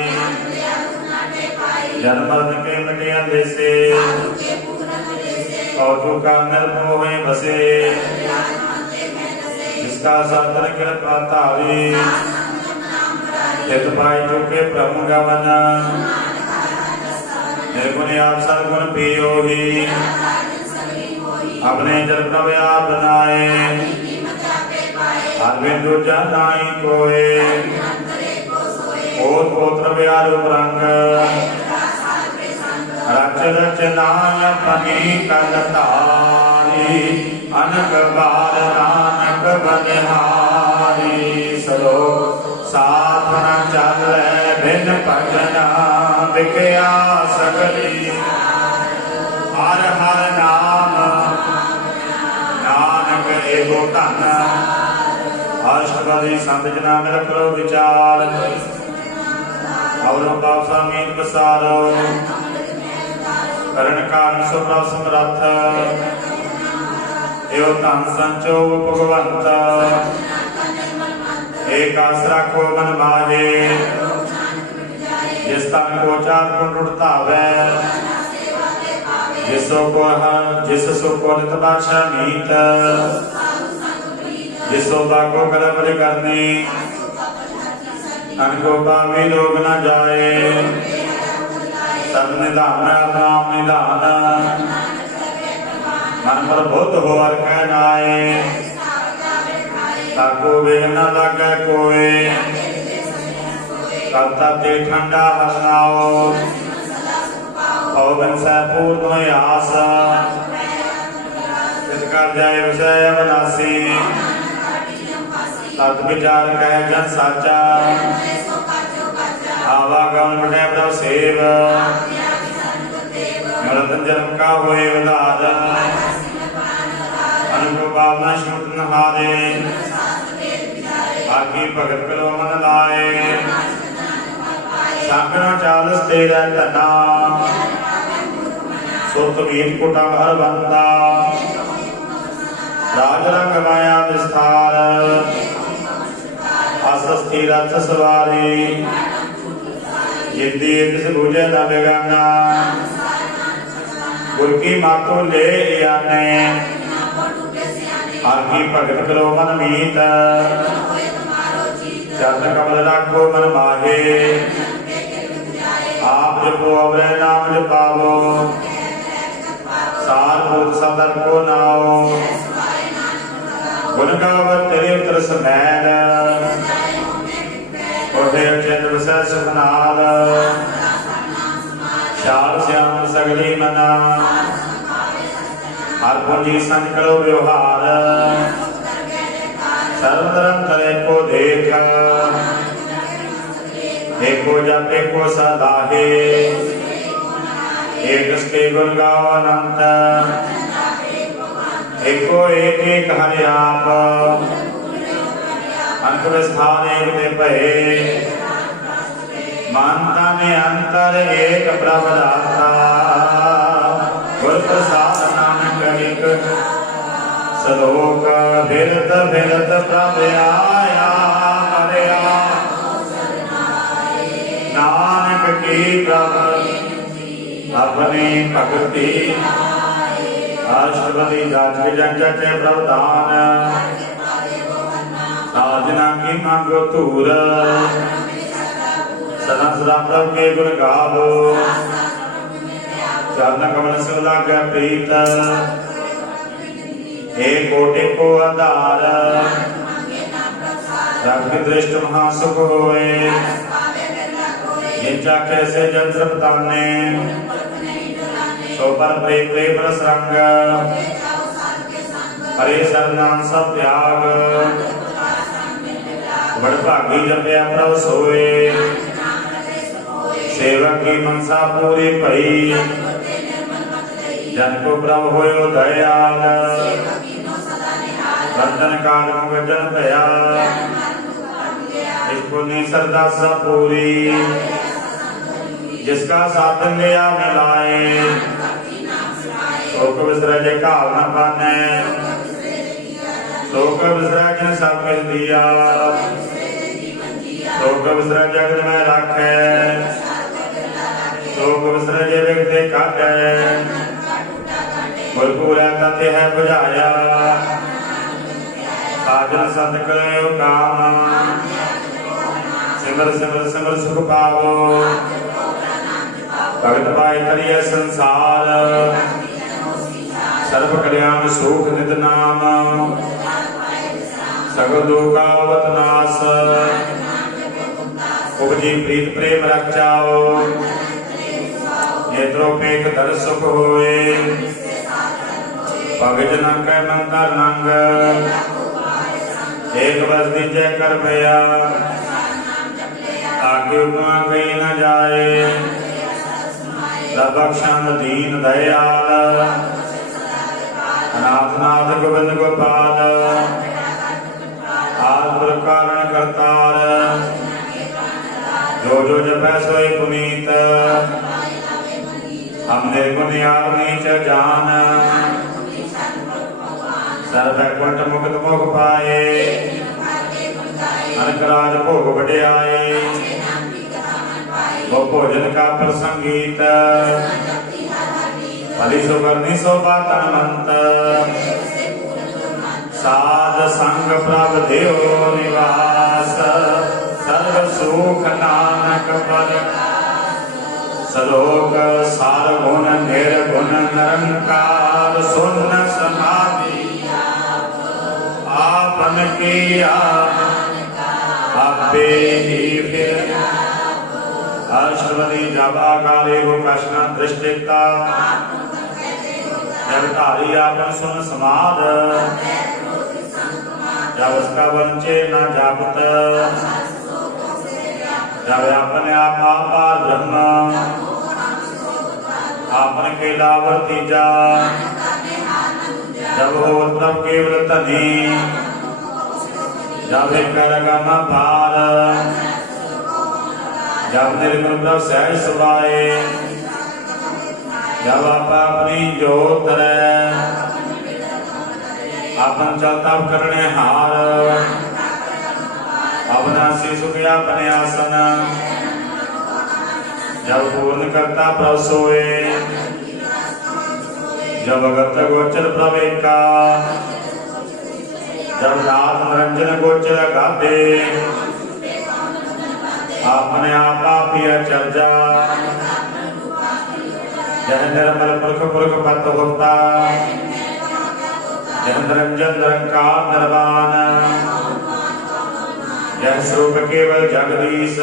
जन्म मरण के मिटे अंधेसे औटू का निर्मोह बसे जिसका साधन कृपा तारी हित पाई चुके प्रभु गमन निर्गुण आप सरगुण पियो ही अपने जल प्रभया बनाए हर बिंदु जानाई कोय ओत पोत्र व्यारु रंग रच रचनाय अपनी करतारी अनक बार नानक बनिहारी सलो साथ न चल भिन्न भजना विकया सकली हर हर नाम नानक एगो धन अष्टपदी संत जना में रखो विचार और बाबा मीन प्रसारो करण कारण सुप्रभ समरथ एव धन संचो भगवंत एक आस रखो मन माहे जिस तन को चार गुण उड़ता वै जिस सुख को नित बाछा मीत जिस सोता को कलम करनी अन को पावी लोग न जाए सब निधान नाम निधान मन पर बुद्ध हो और कहनाए ताको वेग न लगे कोई करता ते ठंडा हसनाओ पवन से पूर्ण आस कर जाए विषय अवनासी तत् विचार कह जन साचा आवागमन बढ़े प्रभ सेव मृत जन्म का होए विदाद अनुभव पावना श्रुत नहारे आगे भगत करो मन लाए सांकना चालस तेरा तना सुत मीत कुटा हर बंदा राज रंग माया विस्तार अस स्थिर रथ सवारी जिंदी किस बुझे न बेगाना गुर की मातो ले आने आगी भगत करो मन मीत चरण कमल राखो मन माहे आप जपो अवरे नाम जपावो सार भूत सदर को नाओ गुण गावत तेरे उतर समैल उठे चंद्र विसय सुखनाल शाल श्याम सगली मना हर पूंजी संग करो व्यवहार सर्वधर्म तले को देख एको जप एको सदाहे एक उसके गुण गाओ अनंत एको एक एक हरि आप अंत स्थान एक में पहे मानता में अंतर एक प्रभु दाता गुर प्रसाद नानक एक सलोक भिरत भिरत प्रभु आया हरिया नानक की प्रभु अपनी भक्ति अष्टपदी जाच के जन चचे प्रवधान साधना की मांगो तूर सदा सदा प्रभु के गुण गावो चरण कमल से लागे प्रीत एक कोटि को आधार रब की दृष्टि महासुख होए ये चा कैसे जंत्र बताने सो पर प्रेम प्रेम रस रंग हरे शरणान सब त्याग बड़ भागी जपया प्रभु सोए सेवक की मनसा पूरी भई जन को प्रभु होयो दयाल बंधन काल मुगजन भया इसको श्रद्धा सब पूरी जिसका साधन लिया मिलाए शोक विसर्ज काल न पाने शोक विसर्ज सब मिल दिया शोक विसर्ज जगत में रखे शोक विसर्ज व्यक्ति काटे गुरपूरा तथ्य है बुझाया साजन संत करो काम सिमर सिमर सिमर सुख पावो भगत पाए करिय संसार सर्व कल्याण सुख नित नाम सगल दुखावत नाश उपजी प्रीत प्रेम रचाओ नेत्रों पेख दर सुख होए पग जनक कै मंतर नंग एक बस दीजय कर भया आगे उपमा कही न जाए बख्शन दीन दयाल अनाथ नाथ गोविंद गोपाल आत्म कारण करतार जो जो जपै सोई पुनीत हमने गुनियार नीच जान सर्व कुंठ मुक्त मुख पाए अनकराज भोग बढ़ियाए वो भोजन का प्रसंगीत भली सुगर्नि शोभा तनमंत साध संग प्रभ देव निवास सर्व सुख नानक पर सलोक सार गुण निर्गुण निरंकार सुन्न समाधि आपन किया आपे ही फिर हर्षवती जाबा काले हो कृष्ण दृष्टिता जब धारी आपन सुन समाद जब उसका वंचे न जापत जब अपने आप आपार ब्रह्म आपन के लावर तीजा जब हो तब केवल तनी जब एक रगम पार जब निर्गुण प्रभ सहज सुभाए जब आप अपनी जोत अपन चलता करने हार अपना शिशु के अपने आसन जब पूर्ण करता प्रभ सोए जब भगत गोचर प्रवेका जब नाथ निरंजन गोचर गाते अपने आप ही चर्चा जय निर्मल पुरख पुरख पत होता जय निरंजन निरंकार निर्वाण जय स्वरूप केवल जगदीश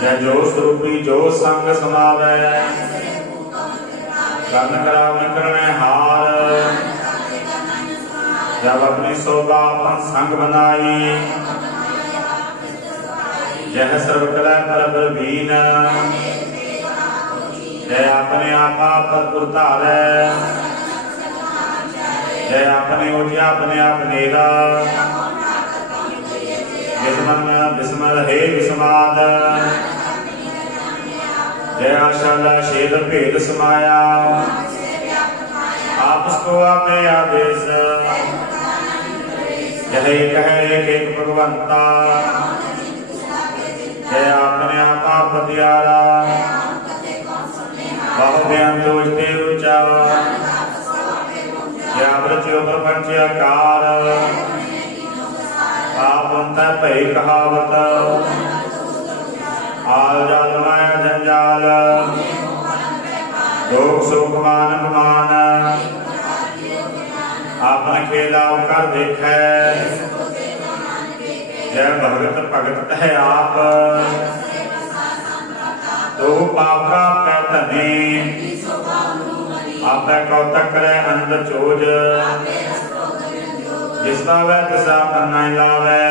जय जो स्वरूपी जो संग समावे कर्ण करावन करने हार जब अपनी शोभा अपन संग बनाई जय सर्व कला पर प्रवीण जय अपने आपा पदपुर धारे जय अपने उठिया अपने आप नेरा विस्मन विस्मर हे विस्माद जय आशाला शेद भेद समाया आप उसको आपे आदेश जय कहे एक भगवंता जय अपने आपा पतियारा बहु बेअंत उचते ऊंचा जय अमृत्यो प्रपंच आकार आप अंतर भई कहावत आल जाल माया जंजाल दुख सुख मान अपमान आपन खेला कर देखे जय भगत भगत है आप तो पाका कहतने आप कौतक करे अंध चोज जिसका वह तिसा पन्ना लावे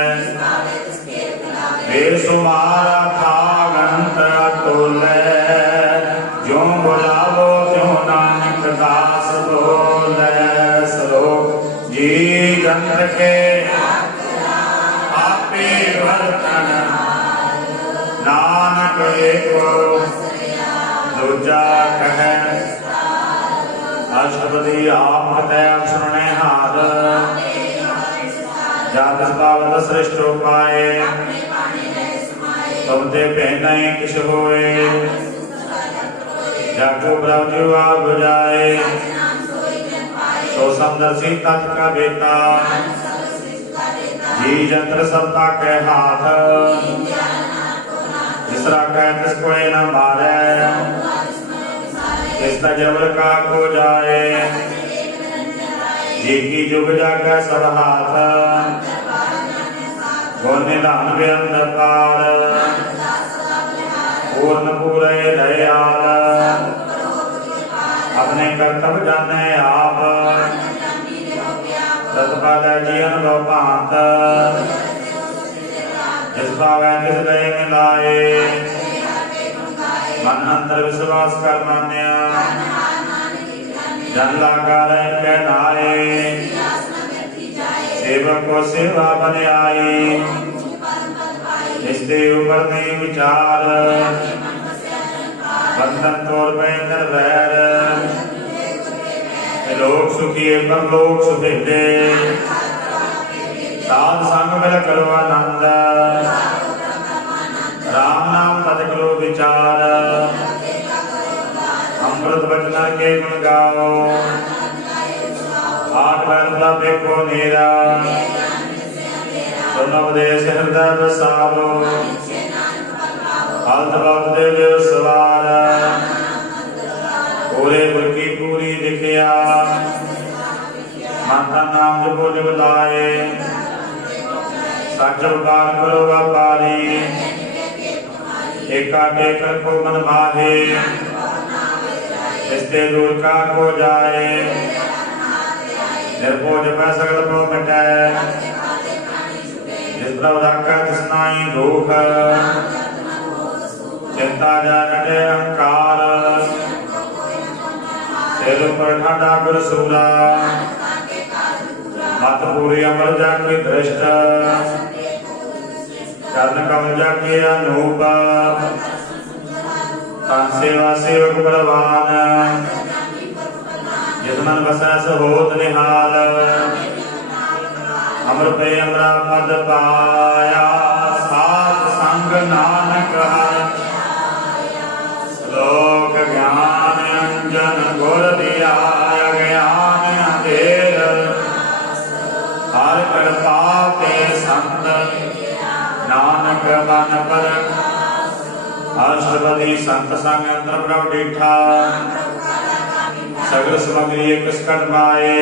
बेसुमारा था गंत तोले जो बुलावो त्यों नानक दास बोले सरो जी गंत के आपे वर्तन नानक एको दूजा कह अष्टपदी आप कतय सुनने हार जात पावत श्रेष्ठ उपाय तुम ते पहनाई किश होए जाको प्रभ जीवा बुझाए सो समदर्शी तत् का बेटा जी जंत्र सबता के हाथ जिसरा कह तिस कोई न मारे जिस जबर का को जाए जी की जुग जाके सब हाथ गुण निधान बेअंत पार पूर्ण पूरे दयाल अपने कर्तव्य जाने आप तत्पद जीवन गो भांत जिस पावे तिस गए मिलाए मन अंतर विश्वास कर मान्या जन लागा के नाए सेवक को सेवा बन आई इसके ऊपर नहीं विचार बंधन तोड़ पे निर्वैर लोक सुखी पर लोक सुखिले साध संग मिल करो आनंद राम नाम तद करो विचार अमृत बचना के गुण गाओ आठ बैल देखो नीरा सुनोपदेश हृदय बसावो हाथ बात दे सवार पूरे गुर की पूरी दिखिया माता नाम जपो जब लाए सच उकार करो व्यापारी एका टेकर को मन माहे इससे दूर का को जाए निर्भोज में सकल को मिटाए जिस प्रभु रखा तिस नाई दुख चिंता जा कटे अहंकार तेरे पर ठाडा गुर सूरा मत पूरी अमर जाके दृष्ट चरण कमल जाके अनूप तन सेवा सेवक बलवान जिस मन बसै सो होत निहाल अमर पे अमरा पद पाया सात संग नानक हर लोक ज्ञान अंजन गुर दिया ज्ञान अंधेर हर कृपा ते संत नानक मन पर अष्टपदी संत संग अंतर प्रभ डिठा सगल समग्री एक स्कट माए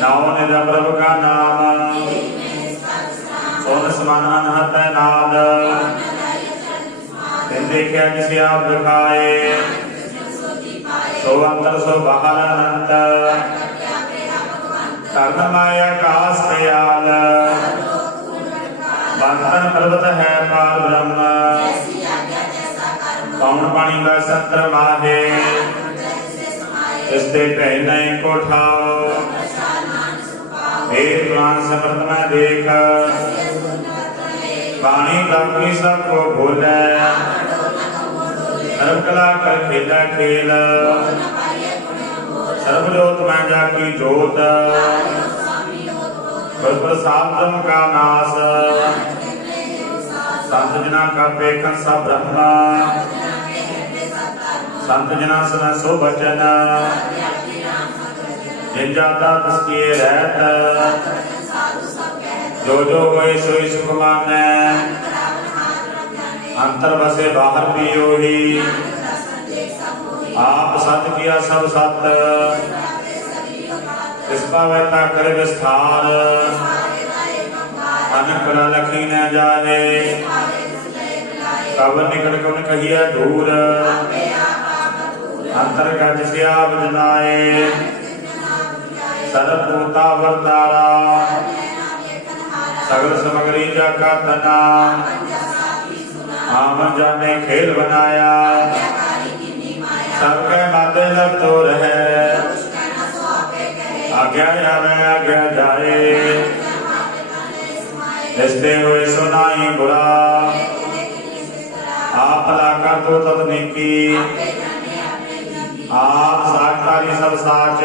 नाव निध प्रभु का नाम सोन समान अनहत नाद दिन देखिया जिसे आप दिखाए सो अंतर सो बाहर अनंत कर्ण माया कास दयाल बंधन पर्वत है पार ब्रह्म कौन पानी का संतर माहे इससे पहले को ठाओ वेद पुराण समर्थ में देख पानी बाकी सबको भूले सर्वकला कर खेला खेल सर्वजोत में जाकी जोत प्रसाद का नाश संत जना का पेखन सा ब्रह्म संत जना सुन सो बचन जिन जाता तिसकी रहत जो जो होए सोई सुख माने अंतर बसे बाहर पियो ही आप सत किया सब सत इसका वैता कर विस्तार अनक लखी न जाने कब निकट कौन कहिए दूर अंतर का जिसे आप जनाए सर्वभूता वर्तारा सगल समग्री जाका तना आमन जाने खेल बनाया सबके माते लग तो रहे आज्ञा आवे आज्ञा जाए इसते हुए सुनाई बुरा आप भला कर दो ततने की आप साक्षारी सब साच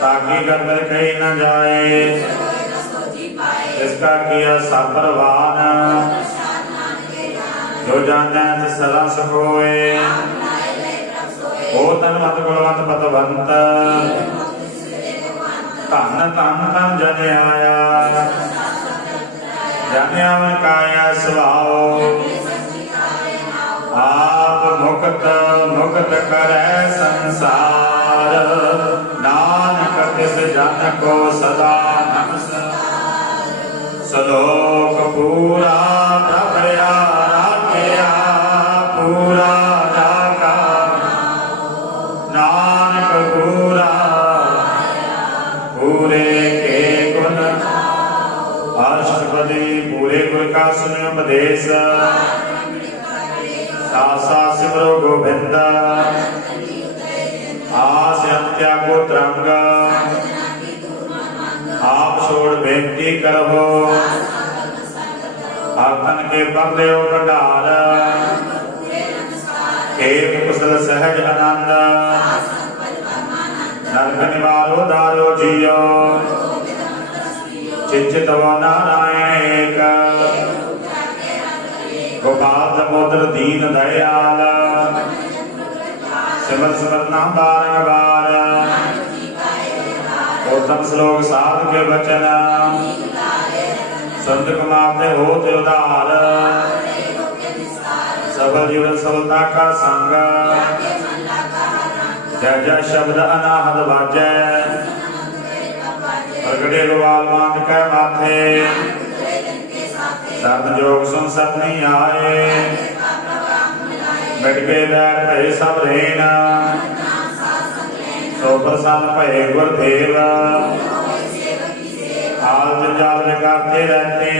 ताकि गंदर कहीं न जाए इसका किया सब परवान जो जाने तिस सदा सुख होए। ओ तन मत गुणवंत पतवंत धन धन धन जन आया। जन अवन काया स्वभाव आप मुक्त मुक्त करे संसार। नानक तिस जन को सदा नमस्कार। सलोक पूरा प्रभ आराध्या पूरा जागा। नानक पूरा पूरे के गुण अष्टपदी पूरे गुण का सुनो उपदेश। सासा सिमरो गोविंद आस हत्या को तरंग। आप छोड़ बेनती करो भक्तन के बदले भंडार। खेत कुशल सहज आनंद नरक निवारो दारो जियो। चिंतितवो नारायण एक गोपाल दामोदर दीन दयाल। सिमर सिमर नाम बारंबार उत्तम श्लोक साध के वचन। संत कमाते होते उदार सफल जीवन सफलता का संग। जय जय शब्द अनाहत बाजै प्रगटे गोपाल मात कै माथे। सत जोग सुन सत नहीं आए मिट के बैठ भय सब रेन। सो प्रसन्न भय गुरदेव आल जंजाल करते रहते।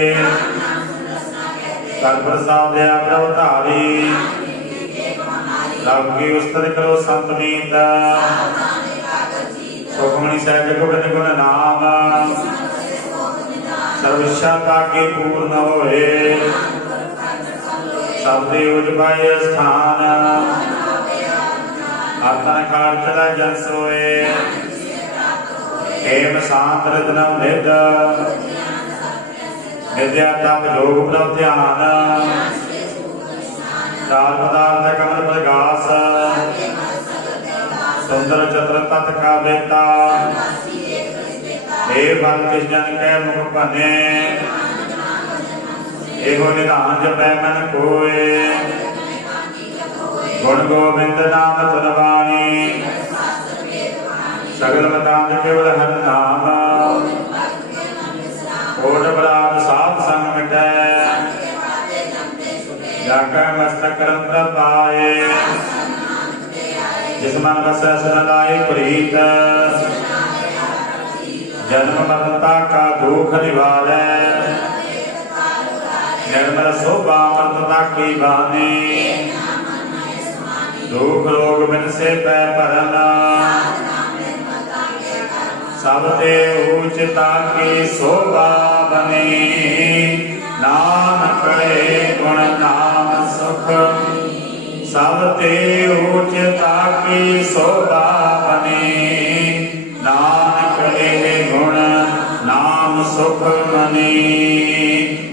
कर प्रसाद दया प्रभु धारी रब की उस्तत करो संत मीत। सुखमणि सहज गोबिंद गुण नाम सर्वशता की पूर्ण होए। सब देव पाए स्थान आतन खाड़ चला जन सोए। हेम शांत हृदय निध विद्या तप योग प्रभ ध्यान। चार पदार्थ कमल प्रकाश सुंदर चतुर तत् का बेता। हे बल किस जन के मुख बने एगो निधान जपै मन कोय। गुण गोविंद नाम तुलवाणी सगल मतांत केवल हर नाम। कोट अपराध साध संग मिटै जाकै मस्तक करम प्रभ पाए। जिस मन बसै सुन लाई प्रीत जन्म मरता का दुख निवारै। निर्मल शोभा अमृतता की बानी दुख रोग बिन से पै परना। सब ते ऊंचता की शोभा बनी। नाम करे गुण नाम सुख सब ते ऊंचता की शोभा बनी। नानक करे गुण नाम सुख मनी।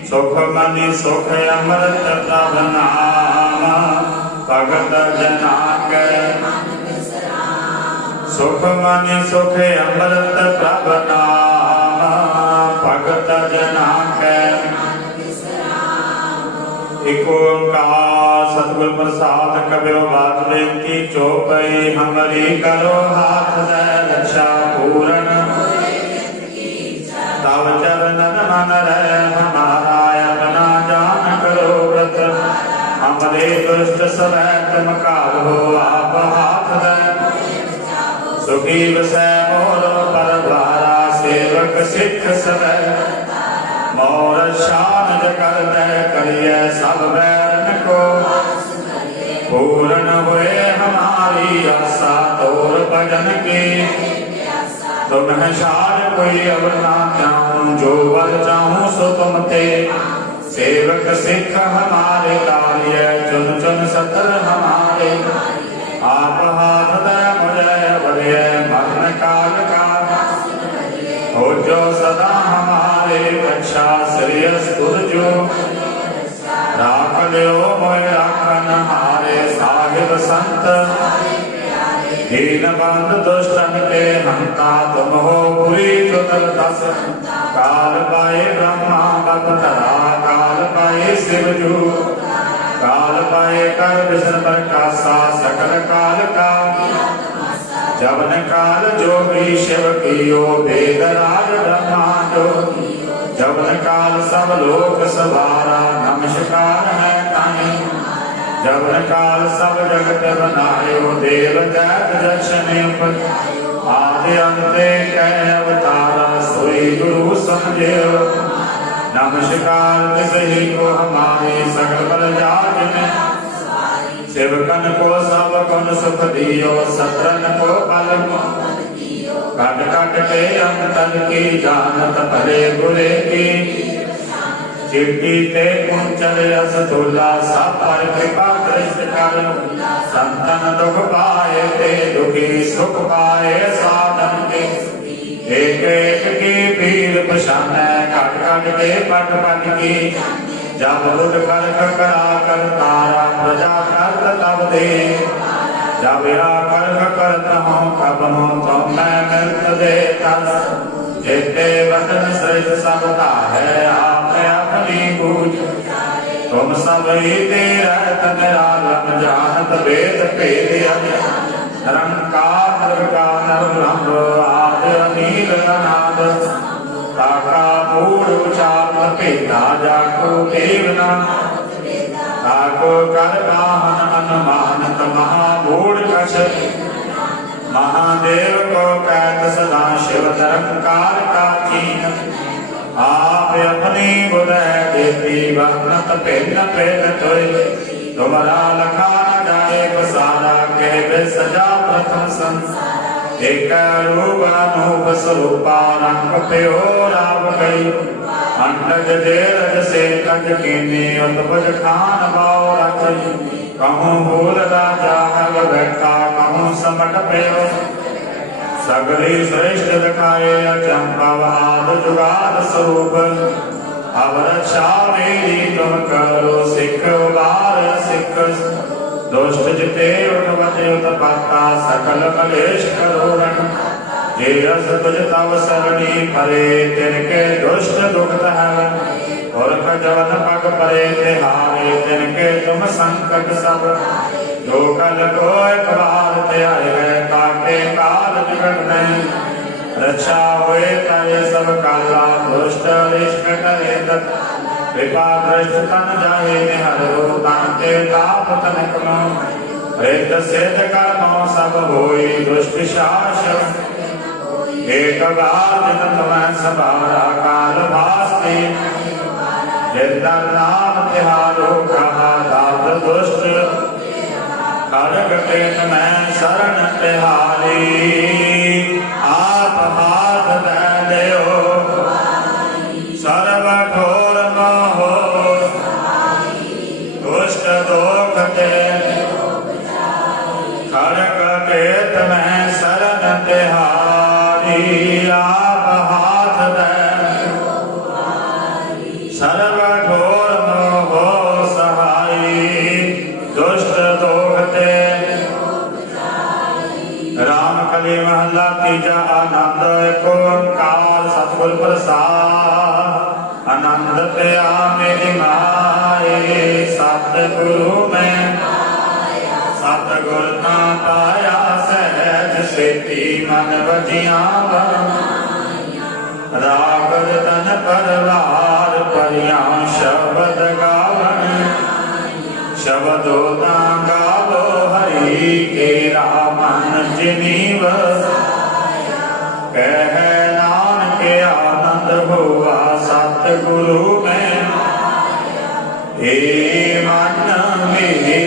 सुख मनि सुख अमृत प्रभ नाम भगत जना के। सुख मनि सुख अमृत प्रभ नाम भगत जना के। एक ओंकार सतगुर प्रसाद कबो बात बेनती चौपई। हमारी करो हाथ दे रक्षा पूरन तब चरणन मन रहे हमारा। अपना जान करो व्रत हमरे दुष्ट सब तुम काबो आप हाथ दे। सुखी बसै मोर पर भारा सेवक सिख सब। मोर शान कर दे करिए सब बैरन को। पूर्ण हुए हमारी आशा तोर भजन की। तुम है शार कोई अब ना चाहूं जो वर चाहूं सो तुम ते। सेवक सिख हमारे कार्य चुन चुन सतर हमारे। आप हाथ दे मुझे बलिए मरण काल का। हो जो सदा हमारे रक्षा श्रेयस तुझ जो। राख लियो मोय दीन बंधु दुष्टन के हंता तुम हो पूरी चुतल दस काल पाए ब्रह्मा अवतारा काल पाए शिवजू काल पाए कर विष्णु प्रकाशा सकल काल का जवन काल जोगी शिव कियो वेद राज ब्रह्मांडो जवन काल सब लोक सवारा नमस्कार है ताहि जवन काल सब जगत बनायो देव दैत दक्षिणे आदि अंते कै अवतारा सोई गुरु समझियो नमस्कार तिसहि को हमारे सकल बल जात में सेवकन को सब गुण सुख दियो सत्रन को फल कट कट के अंतर की जानत भले बुरे की चिट्ठी ते कुंचल रस तुला सब पर कृपा दृष्टि कर संतन दुख पाए ते दुखी सुख पाए साधन के एक एक की पीर पशान कट कट के पट पट की जब बुध कर करा कर तारा प्रजा करत तब दे जब या कर करत हूँ कब हूँ तुम मैं मिलत दे तस जिते वतन श्रेष्ठ सबका है आप अपनी पूज तुम सब ही रहत निरालम जानत वेद भेद निरंकार निर्विकार निर्ब्रह्म आदि अनील अनाद ताका मूल उचार भेदा जाको देवना ताको कर पाहन अनुमानत महामूढ़ कछ महादेव को कैत सदा शिव निरंकार का चीन आप अपनी बुध देती वहनत भिन्न भेद तोय तुम्हारा लखा न जाए बसारा कह सजा प्रथम संसार एक रूप अनूप स्वरूपा रंग प्यो राव गई अंडज देरज से तज कीनी उत्पज खान बाव रच कहूँ भूल राजा हर बैठा कहूँ समट प्यो सगली श्रेष्ठ दिखाए चंपव आद जुगाद स्वरूप अब रक्षा मेरी तुम करो सिख उबार सिख दुष्ट जिते उठवते उत्पत्ता सकल कलेश करोरण जे रस तुझ तव सरणी फरे तिनके दुष्ट दुखत है पुरख जवन पग परे तिहारे तिनके तुम संकट सब जो कल को एक बार त्याय है ताके काल बिगड़ नहीं रक्षा हुए तय सब काला दुष्ट रिष्ट करे तत् कृपा दृष्ट तन जाहे निहर रो तांके ताप तनक नो प्रेत सेध कर्मो सब होई दुष्ट शास एक बार जिन तुम्हें सबारा काल भास्ते जिंदर नाम तिहारो कहा दात दुष्ट खड़ग पेट में शरण तिहारी आप हाथ दे देओ सर्व घोर मोहो दुष्ट दोख ते खड़ग केत में शरण तिहारी आप हाथ दे सर्व घोर मोहो सहाई दुष्ट दोख ते राम कली महला तीजा आनंद एक ओंकार सतगुर प्रसाद आनंद त्या मेरी माए सतगुरु में सतगुर ना पाया सहज सेती मन बजिया राग तन परवार परिया शब्द गावन शब्दो गावो हरि के रामन जिनीव कह नानक आनंद हुआ सतगुरु में हे मन मेरे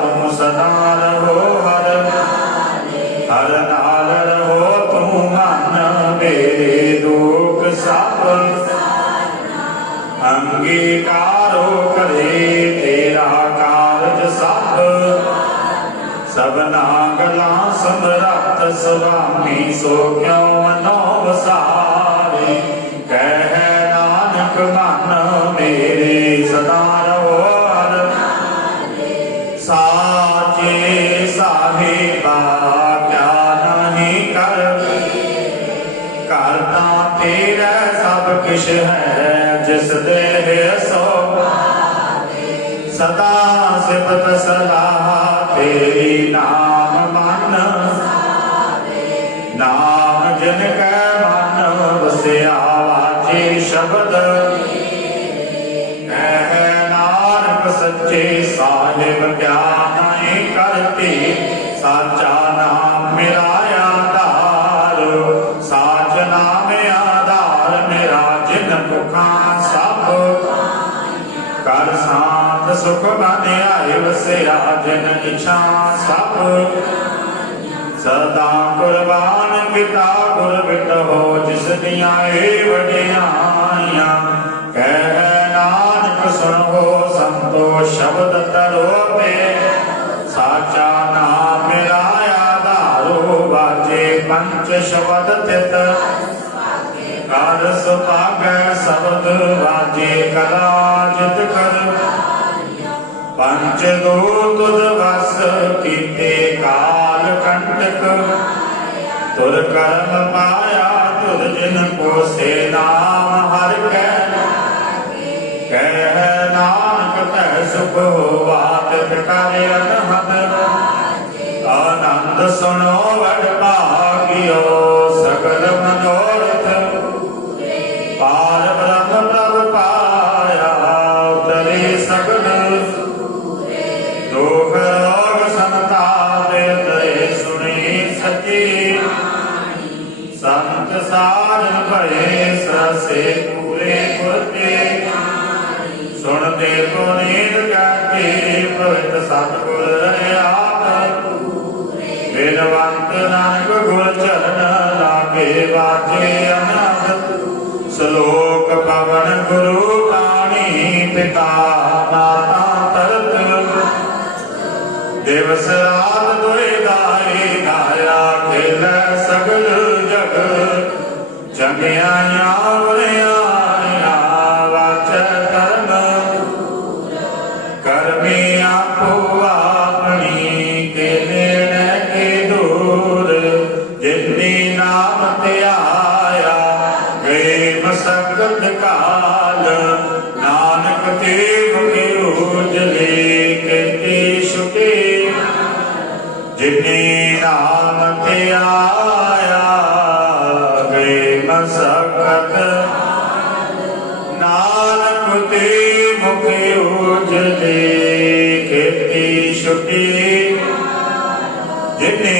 तुम सदा रहो हर हर नाल रहो तुम मन मेरे दुख सब अंगीकारो करे तेरा कारज सबना गला समरत स्वामी सो क्यों मनो वसारे कह नानक मन मेरे सदा रहो हर साचे साहिबा है जिस देह सो सदा सिफत सलाह तेरी नाम मन नाम जिन कै मन वसिया वाची शब्द कह नानक सच्चे साहिब क्या नहीं करती साचा नाम मेरा आधार साच नाम आधार मेरा जिन दुखा सब कर शांत सुख बन आए वसिया जिन इच्छा सब सदा कुर्बान पिता गुर बिट हो जिस दिया वडियाइया कह नानक सुनो संतो शब्द तरो पे साचा नाम मेरा आधारो बाजे पंच शब्द तित कर सुभाग शब्द बाजे कला जित कर पंच दूत बस कीते काल कंटक तुर कर्म पाया तुर जिन को से नाम हर कह नानक तह सुख होवा तित करे अनहद आनंद सुनो वड भागियो सकल मनोरथ पार ब्रह्म प्रभ पाया उतरे सकल दुख रोग संताप तय सुनी सची संत साधन भये सरसे पूरे पुरते सुनते पुनीत कहते पवित सतगुर आप वेदवंत नानक गुर चरण लागे बाजे अनंत श्लोक पवन गुरु पाणी पिता माता तरत दिवस रात दुई दाई गाया खेल सगल जग चंगिया वाच कर्म कर्मी आपो अपनी के निर्णय के दूर जितनी नाम ते आया गए मसकत काल नानक के मुखे उजले कहते शुके जितनी नाम ते आया गए मसकत नानक ते मुखे उजले कहते शुके जितनी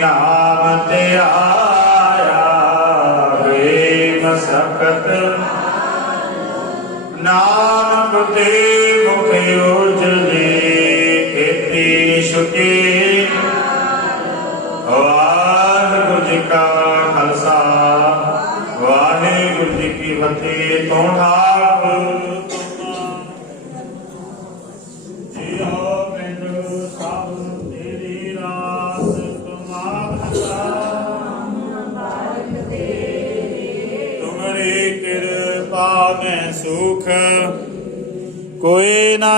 नाम ते आया गए मसकत नानक ते मुखे उजले खेती शुके वाहिगुरु जी का खालसा वाहिगुरु जी की फतेह तो ठाकुर जियो पिंड सब तेरी रास तुमरी कृपा में सुख कोई ना